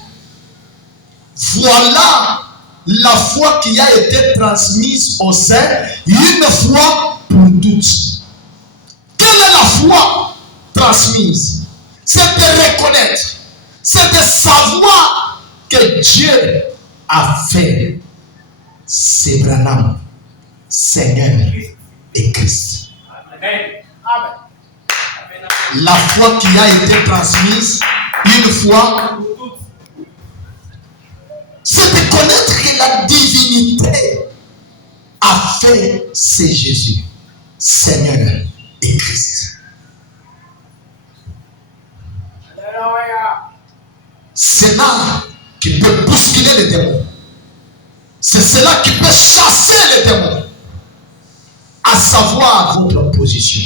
Voilà la foi qui a été transmise au sein, une fois pour toutes. Quelle est la foi transmise? C'est de reconnaître, c'est de savoir que Dieu a fait c'est Branham, Seigneur et Christ. La foi qui a été transmise une fois, c'est de connaître que la divinité a fait c'est Jésus, Seigneur et Christ. C'est là qui peut bousculer les démons. C'est cela qui peut chasser les démons. À savoir votre position.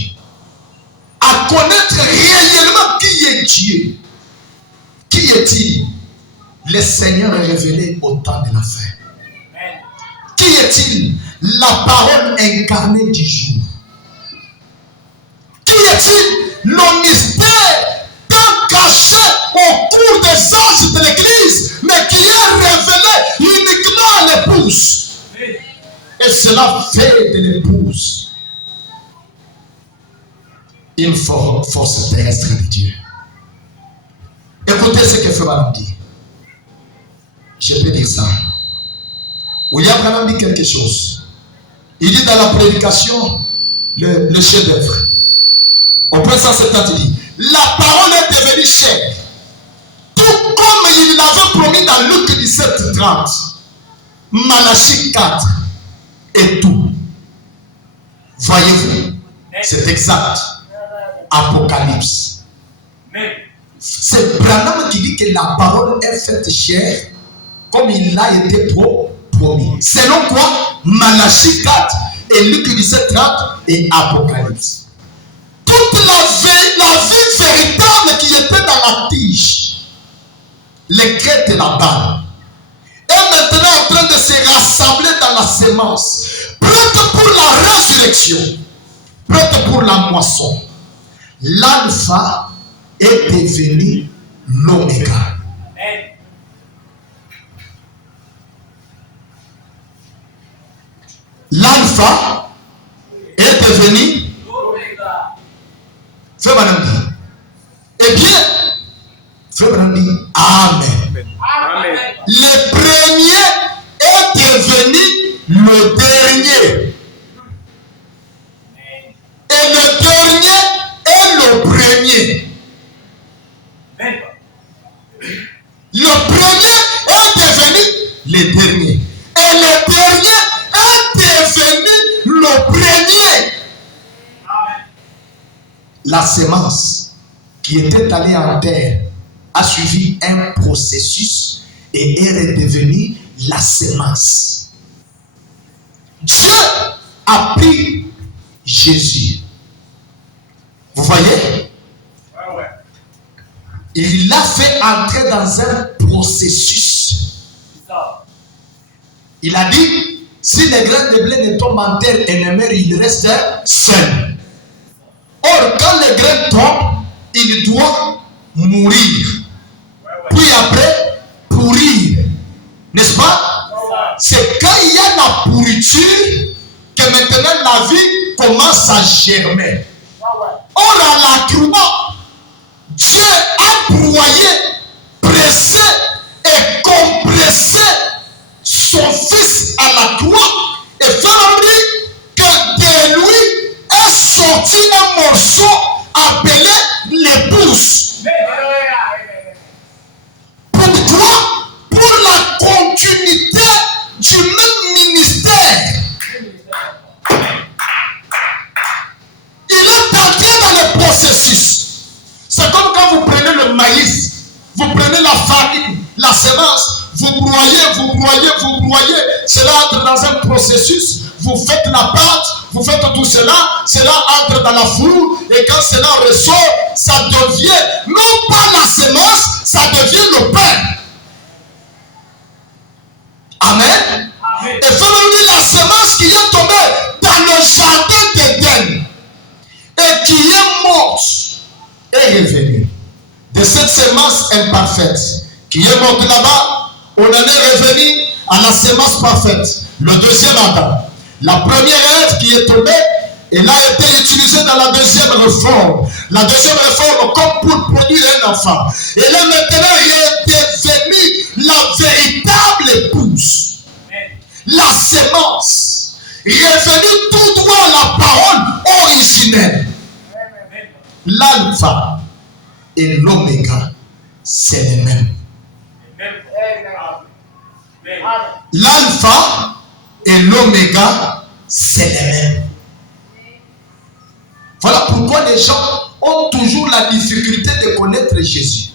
À connaître réellement qui est Dieu. Qui est-il? Le Seigneur est révélé au temps de la fin. Qui est-il? La parole incarnée du jour. Qui est-il? Le mystère tant caché au cours des âges de l'Église, mais qui est révélé uniquement à l'épouse. Et cela fait de l'épouse une force terrestre de Dieu. Écoutez ce que fait Madame dit. Je peux dire ça. William Branham dit quelque chose. Il dit dans la prédication, le chef-d'œuvre. Au point 170, il dit, la parole est devenue chair. Tout comme il l'avait promis dans Luc 17, 30, Malachie 4 et tout. Voyez-vous, c'est exact. Apocalypse. C'est Branham qui dit que la parole est faite chair comme il a été promis. Selon quoi? Malachie 4 et Luc 17, 30 et Apocalypse. Toute la vie véritable qui était dans la tige, les crêtes et la balle, est maintenant en train de se rassembler dans la sémence, prête pour la résurrection, prête pour la moisson. L'alpha est devenu l'oméga. L'alpha est devenu l'oméga. Fais madame dit. Eh bien, fais madame dit. Amen. Amen. Le premier est devenu le dernier. Et le dernier est le premier. Le premier est devenu le dernier. Et le dernier est devenu le premier. La sémence qui était allée en terre a suivi un processus et est redevenue la sémence. Dieu a pris Jésus. Vous voyez? Il l'a fait entrer dans un processus. Il a dit, si les grains de blé ne tombent en terre et ne meurent, il reste seul. Or, quand les grains tombent, il doit mourir. Puis après, pourrir. N'est-ce pas? C'est quand il y a la pourriture que maintenant la vie commence à germer. Or, à la croix, Dieu a broyé, pressé et compressé son fils à la croix et fait que de lui est sorti un morceau appelé l'épouse. Pourquoi? Pour la continuité du même ministère. Il est entré dans le processus. C'est comme quand vous prenez le maïs, vous prenez la farine, la semence, vous broyez, cela entre dans un processus, vous faites la pâte, vous faites tout cela entre dans la four, et quand cela ressort, ça devient, non pas la semence, ça devient le pain. Amen. Et fait la semence qui est tombée dans le jardin d'Éden, et qui est morte, est revenue. De cette semence imparfaite, qui est morte là-bas, on en est revenu à la semence parfaite, le deuxième Adam. La première Ève qui est tombée, elle a été utilisée dans la deuxième réforme. La deuxième réforme comme pour produire un enfant. Elle est maintenant devenue la véritable épouse. La sémence, revenue tout droit à la parole originelle. L'alpha et l'oméga, c'est les mêmes. L'alpha et l'oméga, c'est les mêmes. Voilà pourquoi les gens ont toujours la difficulté de connaître Jésus.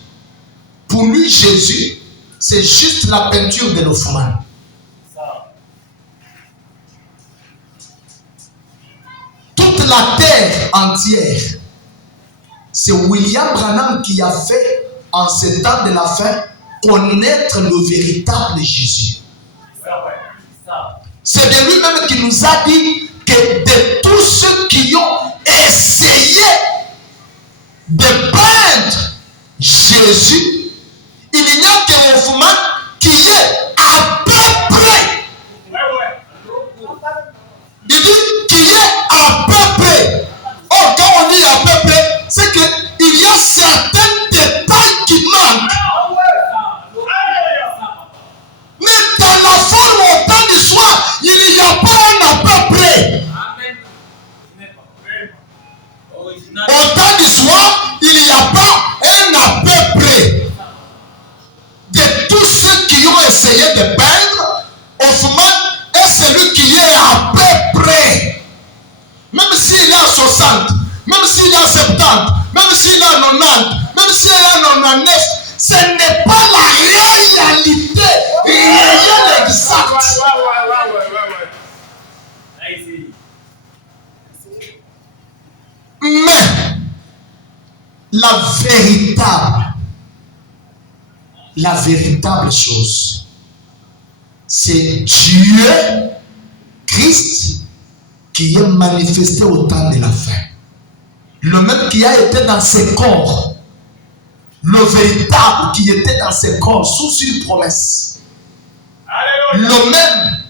Pour lui, Jésus, c'est juste la peinture de l'Hoffmann. la terre entière. C'est William Branham qui a fait, en ce temps de la fin, connaître le véritable Jésus. C'est de lui-même qui nous a dit que de tous ceux qui ont essayé de peindre Jésus, il n'y a qu'un mouvement qui est à peu près. Il dit qui est à peu près. Oh, quand on dit à peu près, c'est qu'il y a certains détails qui manquent. Mais dans la forme au temps du soir, il n'y a pas un à peu près. Au temps du soir, il n'y a pas un à peu près. De tous ceux qui ont essayé de peindre, Hoffman est celui qui est à peu près. Même s'il est à 60, même s'il est à 70, même s'il est à 90, même s'il est à 99, ce n'est pas la réalité réelle exacte. Mais la véritable chose, c'est Dieu, Christ, qui est manifesté au temps de la fin. Le même qui a été dans ses corps, le véritable qui était dans ses corps sous une promesse. Le même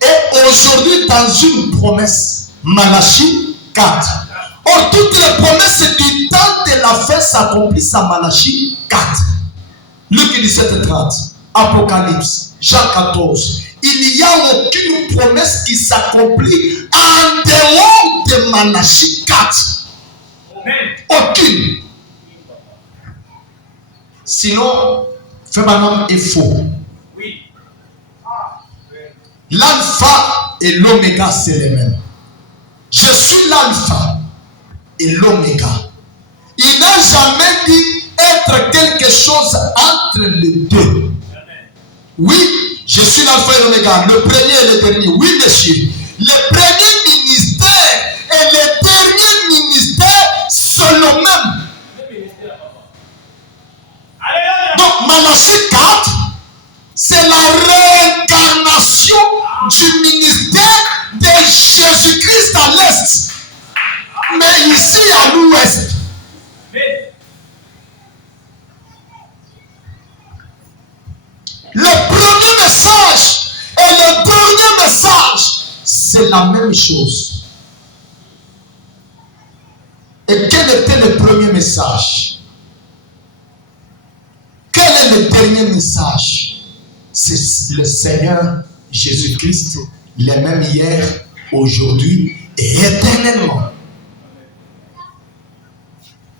est aujourd'hui dans une promesse. Malachie 4. Or, toutes les promesses du temps de la fin s'accomplissent à Malachie 4. Luc 17:30. Apocalypse. Jean 14. Il n'y a aucune promesse qui s'accomplit en dehors de Malachie 4. Aucune. Sinon, Fébanom est faux. L'alpha et l'oméga, c'est les mêmes. Je suis l'alpha et l'oméga. Il n'a jamais dit être quelque chose entre les deux. Oui, je suis l'alpha et l'oméga, le premier et le dernier. Oui, monsieur. Le premier ministère et le dernier ministère sont le même. Donc, Malachie 4, c'est la réincarnation du ministère de Jésus-Christ à l'est. Mais ici à l'ouest. Le premier message et le dernier message, c'est la même chose. Et quel était le premier message? Quel est le dernier message? C'est le Seigneur Jésus-Christ, le même hier, aujourd'hui et éternellement.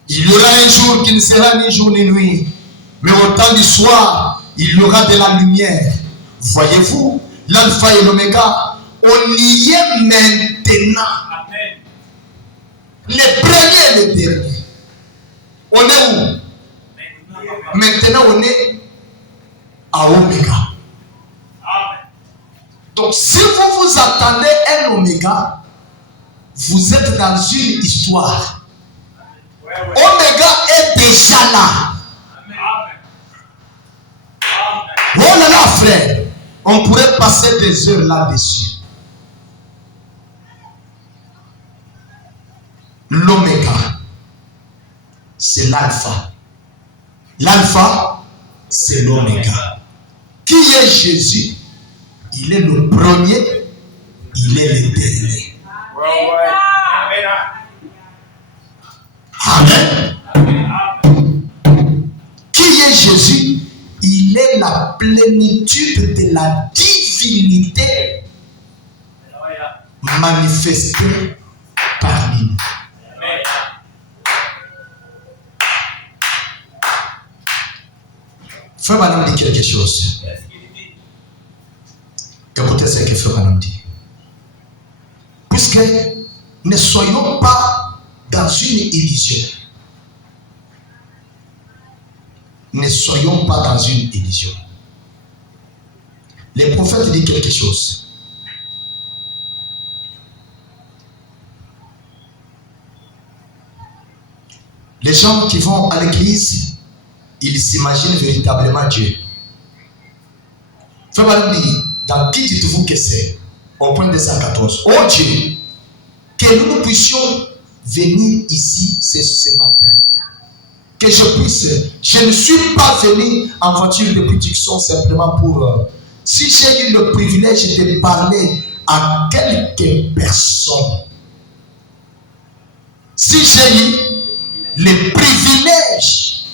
Il y aura un jour qui ne sera ni jour ni nuit, mais au temps du soir, il y aura de la lumière. Voyez-vous, l'alpha et l'oméga, on y est maintenant. Amen. Les premiers et les derniers. On est où? Maintenant, on est à oméga. Amen. Donc, si vous vous attendez à un oméga, vous êtes dans une histoire. Oméga est déjà là. Oh là là, frère, on pourrait passer des heures là-dessus. L'oméga, c'est l'alpha. L'alpha, c'est l'oméga. Qui est Jésus? Il est le premier, il est le dernier. Amen. Qui est Jésus? Il est la plénitude de la divinité manifestée parmi nous. Frère Madame dit quelque chose. Écoutez ce que Frère Madame dit. Puisque ne soyons pas dans une illusion. Ne soyons pas dans une illusion. Les prophètes disent quelque chose. Les gens qui vont à l'église, ils s'imaginent véritablement Dieu. Frère Madame dit, dans qui dites-vous que c'est? Au point 214. Oh Dieu, que nous puissions venir ici ce matin. Que je puisse. Je ne suis pas venu en voiture de production simplement pour. Si j'ai eu le privilège de parler à quelques personnes, si j'ai eu le privilège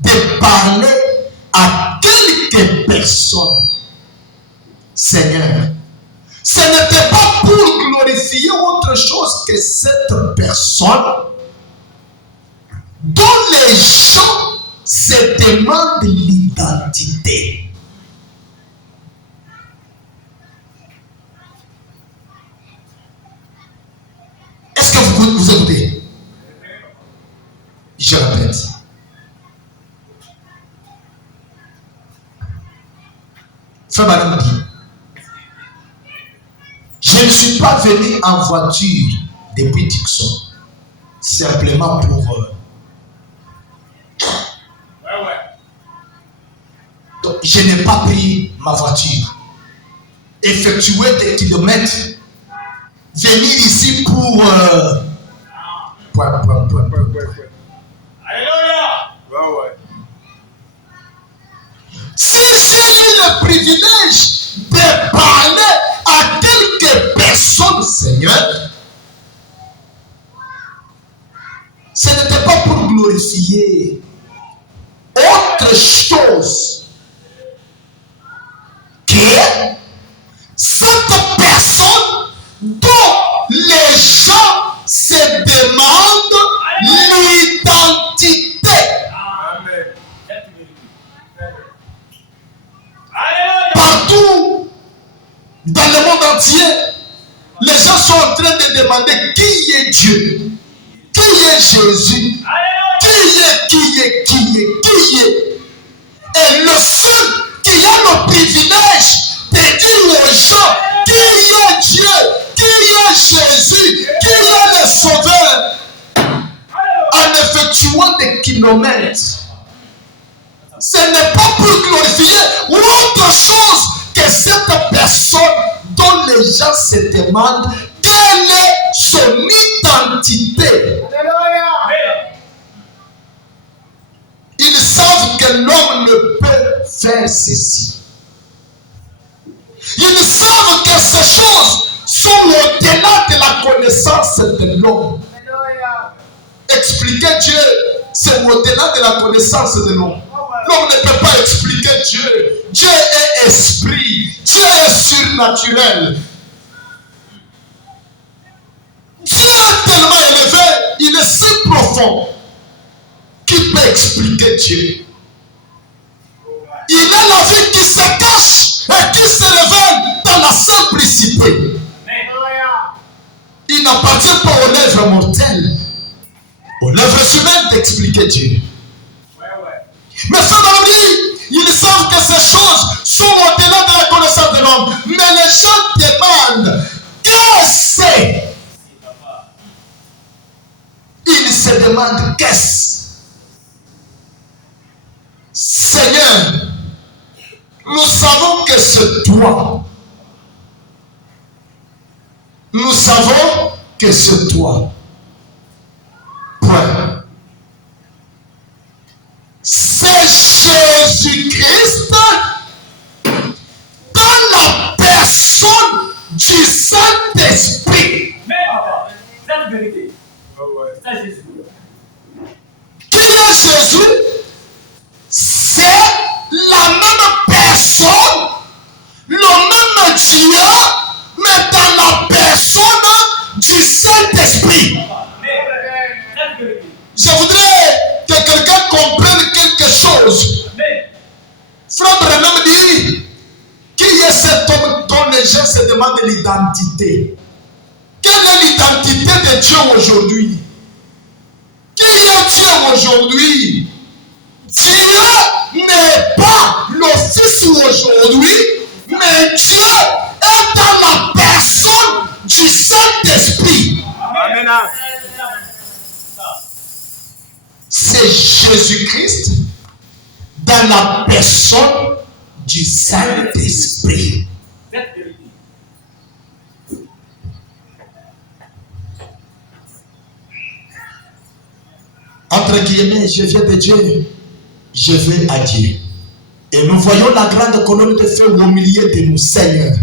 de parler à quelques personnes, Seigneur, ce n'était pas pour glorifier autre chose que cette personne dont les gens se demandent l'identité. Est-ce que vous écoutez? Je répète. Frère Madame dit, je ne suis pas venu en voiture depuis Dixon, simplement pour... Donc, je n'ai pas pris ma voiture, effectuer des kilomètres, venir ici pour... Alléluia. Si j'ai eu le privilège de parler à quelques personnes, Seigneur, ce n'était pas pour glorifier autre chose que cette personne dont les gens se demandent l'identité. Partout dans le monde entier, les gens sont en train de demander qui est Dieu, qui est Jésus, qui est. Et le seul qui a le privilège de dire aux gens qui est Dieu, qui est Jésus, qui est le Sauveur, en effectuant des kilomètres. Ce n'est pas pour glorifier autre chose que cette personne dont les gens se demandent quelle est son identité. Ils savent que l'homme ne peut faire ceci. Ils savent que ces choses sont au-delà de la connaissance de l'homme. Expliquer Dieu, c'est au-delà de la connaissance de l'homme. L'homme ne peut pas expliquer Dieu. Dieu est esprit. Dieu est surnaturel. Dieu est tellement élevé, il est si profond qu'il peut expliquer Dieu. Il est la vie qui se cache et qui se révèle dans la simplicité. Il n'appartient pas aux lèvres mortelles, aux lèvres humaines d'expliquer Dieu. Mais frère Marie, ils savent que ces choses sont au-delà de la connaissance de l'homme. Mais les gens demandent qu'est-ce que c'est. Ils se demandent qu'est-ce. Seigneur, nous savons que c'est toi. Nous savons que c'est toi. Point. C'est Jésus-Christ dans la personne du Saint-Esprit. Mais c'est la vérité. C'est Jésus. Qui est Jésus? C'est la même personne, le même Dieu, mais dans la personne du Saint-Esprit. Je voudrais que quelqu'un comprenne quelque chose. Frère Branham dit, qui est cet homme dont les gens se demandent l'identité? Quelle est l'identité de Dieu aujourd'hui? Qui est Dieu aujourd'hui? Dieu n'est pas le Fils aujourd'hui, mais Dieu est dans la personne du Saint-Esprit. Amen. c'est Jésus-Christ dans la personne du Saint-Esprit. Entre guillemets, je viens de Dieu, je vais à Dieu. Et nous voyons la grande colonne de feu au milieu de nous, Seigneur.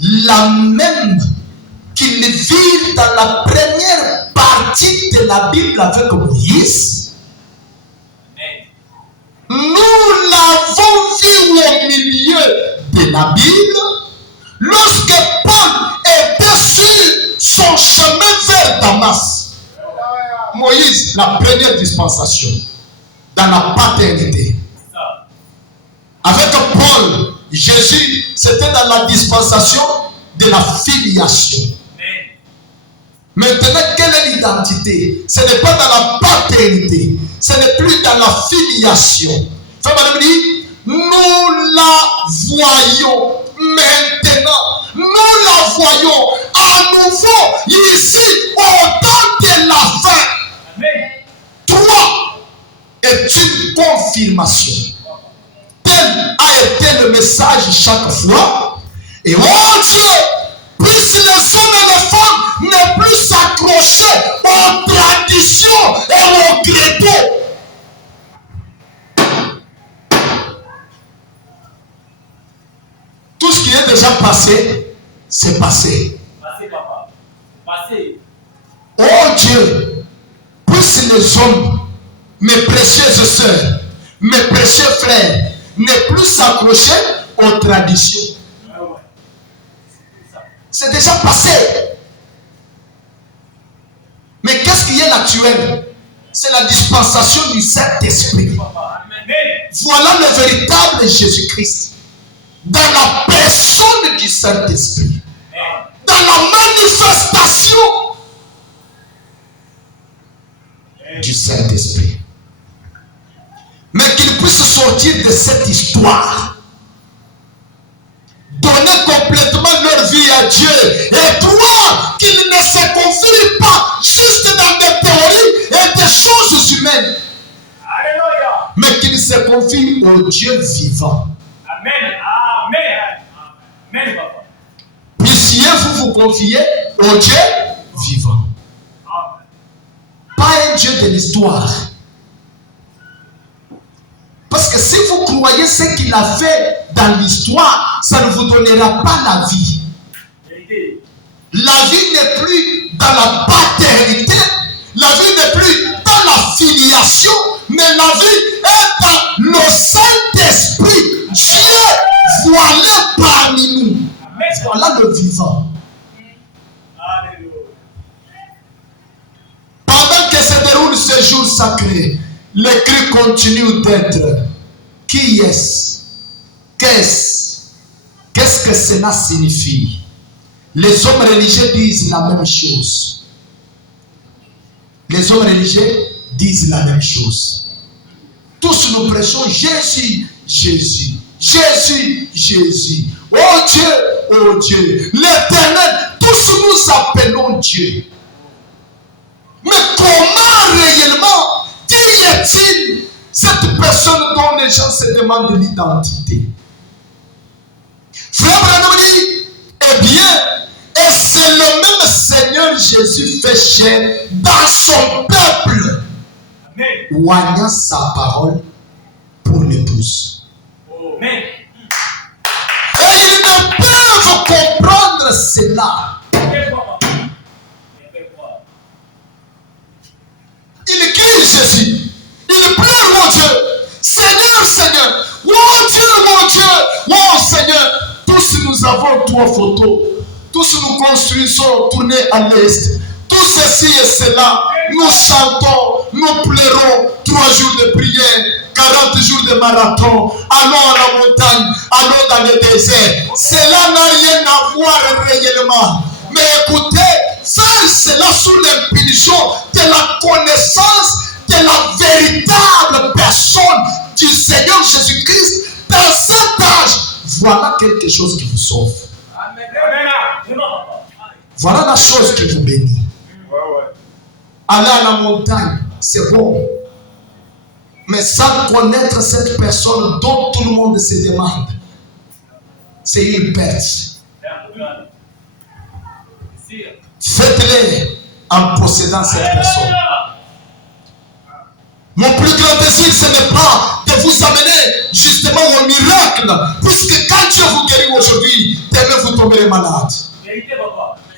La même qu'il vit dans la première partie de la Bible avec Moïse. Nous l'avons vu au milieu de la Bible lorsque Paul était sur son chemin vers Damas. Moïse, la première dispensation dans la paternité. Avec Paul, Jésus, c'était dans la dispensation de la filiation. Maintenant, quelle est l'identité? Ce n'est pas dans la paternité, ce n'est plus dans la filiation. Frère Madame dit, nous la voyons maintenant, nous la voyons à nouveau ici au temps de la fin. Toi est une confirmation. Tel a été le message chaque fois. Et oh Dieu, puisse les hommes et les femmes ne plus s'accrocher aux traditions et aux credos. Tout ce qui est déjà passé, c'est passé. Passé, papa. Passé. Oh Dieu, puisse les hommes, mes précieuses sœurs, mes précieux frères, ne plus s'accrocher aux traditions. C'est déjà passé. Mais qu'est-ce qui est l'actuel? C'est la dispensation du Saint-Esprit. Voilà le véritable Jésus-Christ. Dans la personne du Saint-Esprit. Dans la manifestation du Saint-Esprit. Mais qu'ils puissent sortir de cette histoire. Donner complètement leur vie à Dieu. Et toi, qu'ils ne se confient pas juste dans des théories et des choses humaines. Alléluia. Mais qu'ils se confient au Dieu vivant. Amen. Amen. Amen, papa. Puissiez-vous vous confier au Dieu vivant. Amen. Pas un Dieu de l'histoire. Parce que si vous croyez ce qu'il a fait dans l'histoire, ça ne vous donnera pas la vie. Vérité. La vie n'est plus dans la paternité, la vie n'est plus dans la filiation, mais la vie est dans le Saint-Esprit. Dieu voilà parmi nous. Voilà le vivant. Alléluia. Pendant que se déroule ce jour sacré, le cri continue d'être. Qui est-ce? Qu'est-ce que cela signifie? Les hommes religieux disent la même chose. Les hommes religieux disent la même chose. Tous nous prêchons Jésus, Jésus, Jésus, Jésus. Oh Dieu, l'Éternel, tous nous appelons Dieu. Mais comment réellement, qui est-il cette personne dont les gens se demandent l'identité? Frère Branham dit, eh bien, et c'est le même Seigneur Jésus fait chair dans son peuple, oignant sa parole pour l'épouse. Amen. Et ils ne peuvent comprendre cela. Il crie Jésus. Il pleure, mon Dieu. Seigneur, Seigneur. Oh Dieu, mon Dieu. Oh Seigneur. Tous nous avons 3 photos. Tous nous construisons tourner à l'est. Tout ceci et cela. Nous chantons, nous pleurons. 3 jours de prière, 40 jours de marathon. Allons à la montagne, allons dans le désert. Cela n'a rien à voir réellement. Mais écoutez, faire cela sous l'impulsion de la connaissance de la véritable personne du Seigneur Jésus-Christ dans cet âge, voilà quelque chose qui vous sauve. Voilà la chose qui vous bénit. Aller à la montagne, c'est bon. Mais sans connaître cette personne dont tout le monde se demande, c'est une perte. Faites-le en possédant cette personne. Mon plus grand désir, ce n'est pas de vous amener justement au miracle, puisque quand Dieu vous guérit aujourd'hui, demain vous tomberez malade.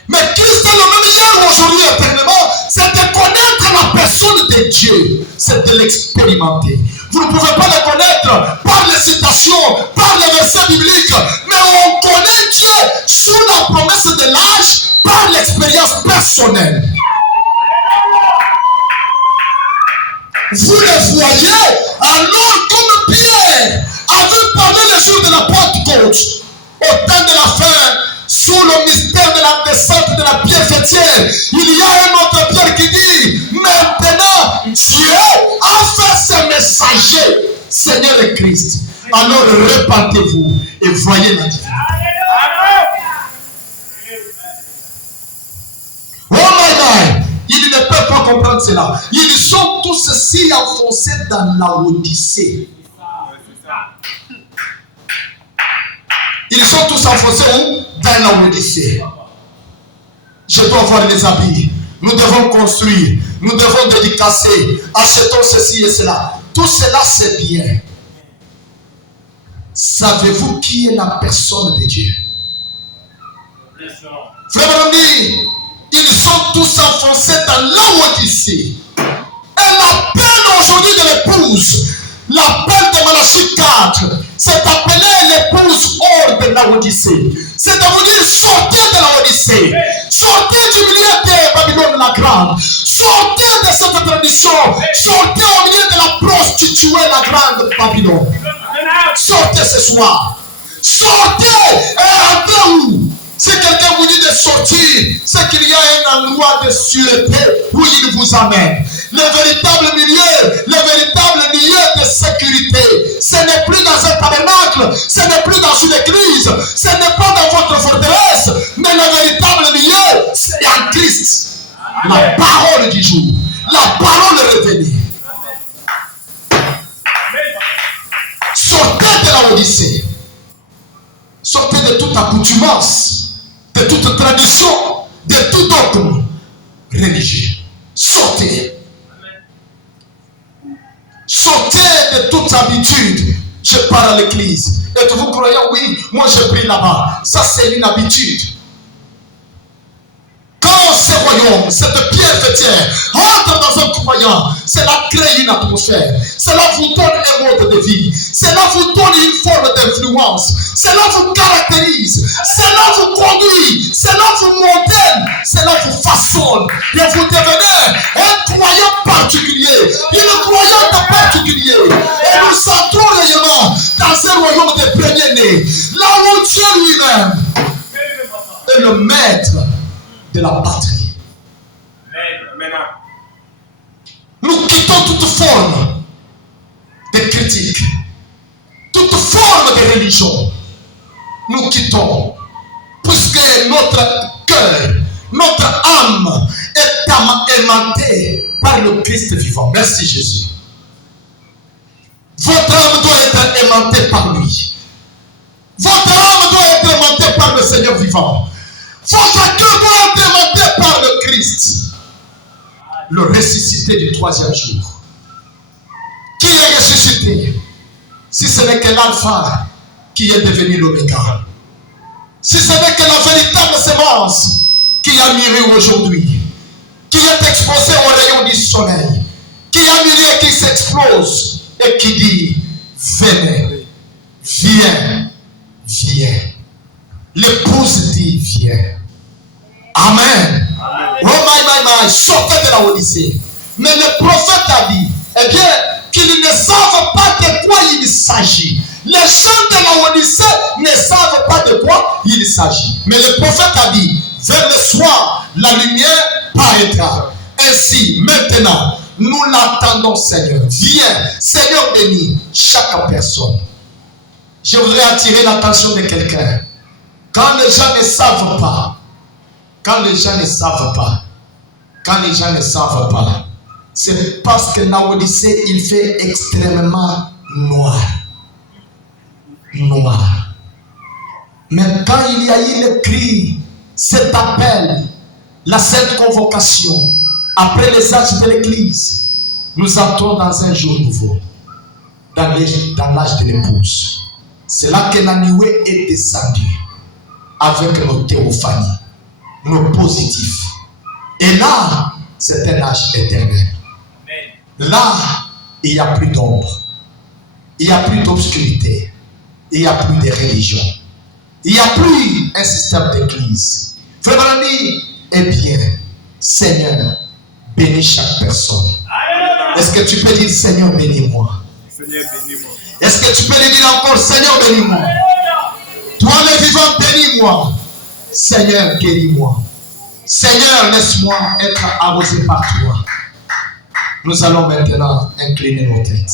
Mais Christ est le même hier, aujourd'hui, éternellement. C'est de connaître la personne de Dieu. C'est de l'expérimenter. Vous ne pouvez pas le connaître par les citations, par les versets bibliques. Mais on connaît Dieu sous la promesse de l'âge, par l'expérience personnelle. Vous le voyez, alors comme Pierre avait parlé le jour de la Pentecôte, au temps de la fin, sous le mystère de la descente de la pierre fêtière, il y a un autre Pierre qui dit, maintenant Dieu a fait ses messagers, Seigneur et Christ. Alors répandez-vous et voyez la différence. Oh my God! Ils ne peuvent pas comprendre cela. Ils sont tous si enfoncés dans la Odyssée. Ils sont tous enfoncés où? Dans la Odyssée. Je dois voir les habits. Nous devons construire. Nous devons dédicacer. Achetons ceci et cela. Tout cela, c'est bien. Savez-vous qui est la personne de Dieu? Frère Andy, ils sont tous enfoncés dans l'Odyssée. Et l'appel aujourd'hui de l'épouse, l'appel de Malachie 4, c'est d'appeler l'épouse hors de l'Odyssée. C'est de vous dire, sortez de l'Odyssée. Sortez du milieu de Babylone la Grande. Sortez de cette tradition. Sortez au milieu de la prostituée la Grande Babylone. Sortez ce soir. Sortez et rentrez où? Si quelqu'un vous dit de sortir, c'est qu'il y a un endroit de sûreté où il vous amène. Le véritable milieu de sécurité, ce n'est plus dans un tabernacle, ce n'est plus dans une église, ce n'est pas dans votre forteresse, mais le véritable milieu, c'est en Christ. La parole du jour, la parole révélée. Sortez de la Odyssée. Sortez de toute accoutumance, de toute tradition, de tout dogme religieux. Sortez. Sortez de toute habitude. Je pars à l'église. Et vous croyez, oui, moi je prie là-bas. Ça, c'est une habitude. Quand ce royaume, cette pierre fêtière, entre dans un croyant, cela crée une atmosphère. Cela vous donne un mode de vie. Cela vous donne une forme d'influence. Cela vous caractérise. Cela vous conduit. Cela vous modèle. Cela vous façonne. Et vous devenez un croyant particulier. Une croyante particulière. Et nous entrons réellement dans un royaume des premiers-nés. Là où Dieu lui-même est le maître de la patrie. Nous quittons toute forme de critique, toute forme de religion. Nous quittons, puisque notre cœur, notre âme est aimantée par le Christ vivant. Merci Jésus. Votre âme doit être aimantée par lui. Votre âme doit être aimantée par le Seigneur vivant. Votre cœur doit être aimanté par le Christ, le ressuscité du troisième jour. Qui est ressuscité? Si ce n'est que l'alpha qui est devenu l'oméga. Si ce n'est que la véritable semence qui a mûri aujourd'hui, qui est exposée au rayon du soleil, qui a mûri et qui s'explose et qui dit, venez, viens, viens. L'épouse dit, viens. Amen. Oh my. Sortez de la Odyssée. Mais le prophète a dit, eh bien, qu'ils ne savent pas de quoi il s'agit. Les gens de la Odyssée ne savent pas de quoi il s'agit. Mais le prophète a dit, vers le soir, la lumière paraîtra. Ainsi, maintenant, nous l'attendons, Seigneur. Viens, Seigneur, bénis chaque personne. Je voudrais attirer l'attention de quelqu'un. Quand les gens ne savent pas, c'est parce que Laodicée, il fait extrêmement noir. Noir. Mais quand il y a eu le cri, cet appel, la sainte convocation, après les âges de l'Église, nous entrons dans un jour nouveau, dans l'âge de l'épouse. C'est là que Naniwé est descendu avec nos théophanies, nos positifs. Et là, c'est un âge éternel. Là, il n'y a plus d'ombre, il n'y a plus d'obscurité, il n'y a plus de religion, il n'y a plus un système d'église. Frère Brandi, eh bien, Seigneur, bénis chaque personne. Est-ce que tu peux dire Seigneur, bénis-moi? Seigneur, bénis-moi. Est-ce que tu peux le dire encore Seigneur, bénis-moi? Toi le vivant, bénis-moi. Seigneur, guéris-moi. Seigneur, laisse-moi être arrosé par toi. Nous allons maintenant incliner nos têtes.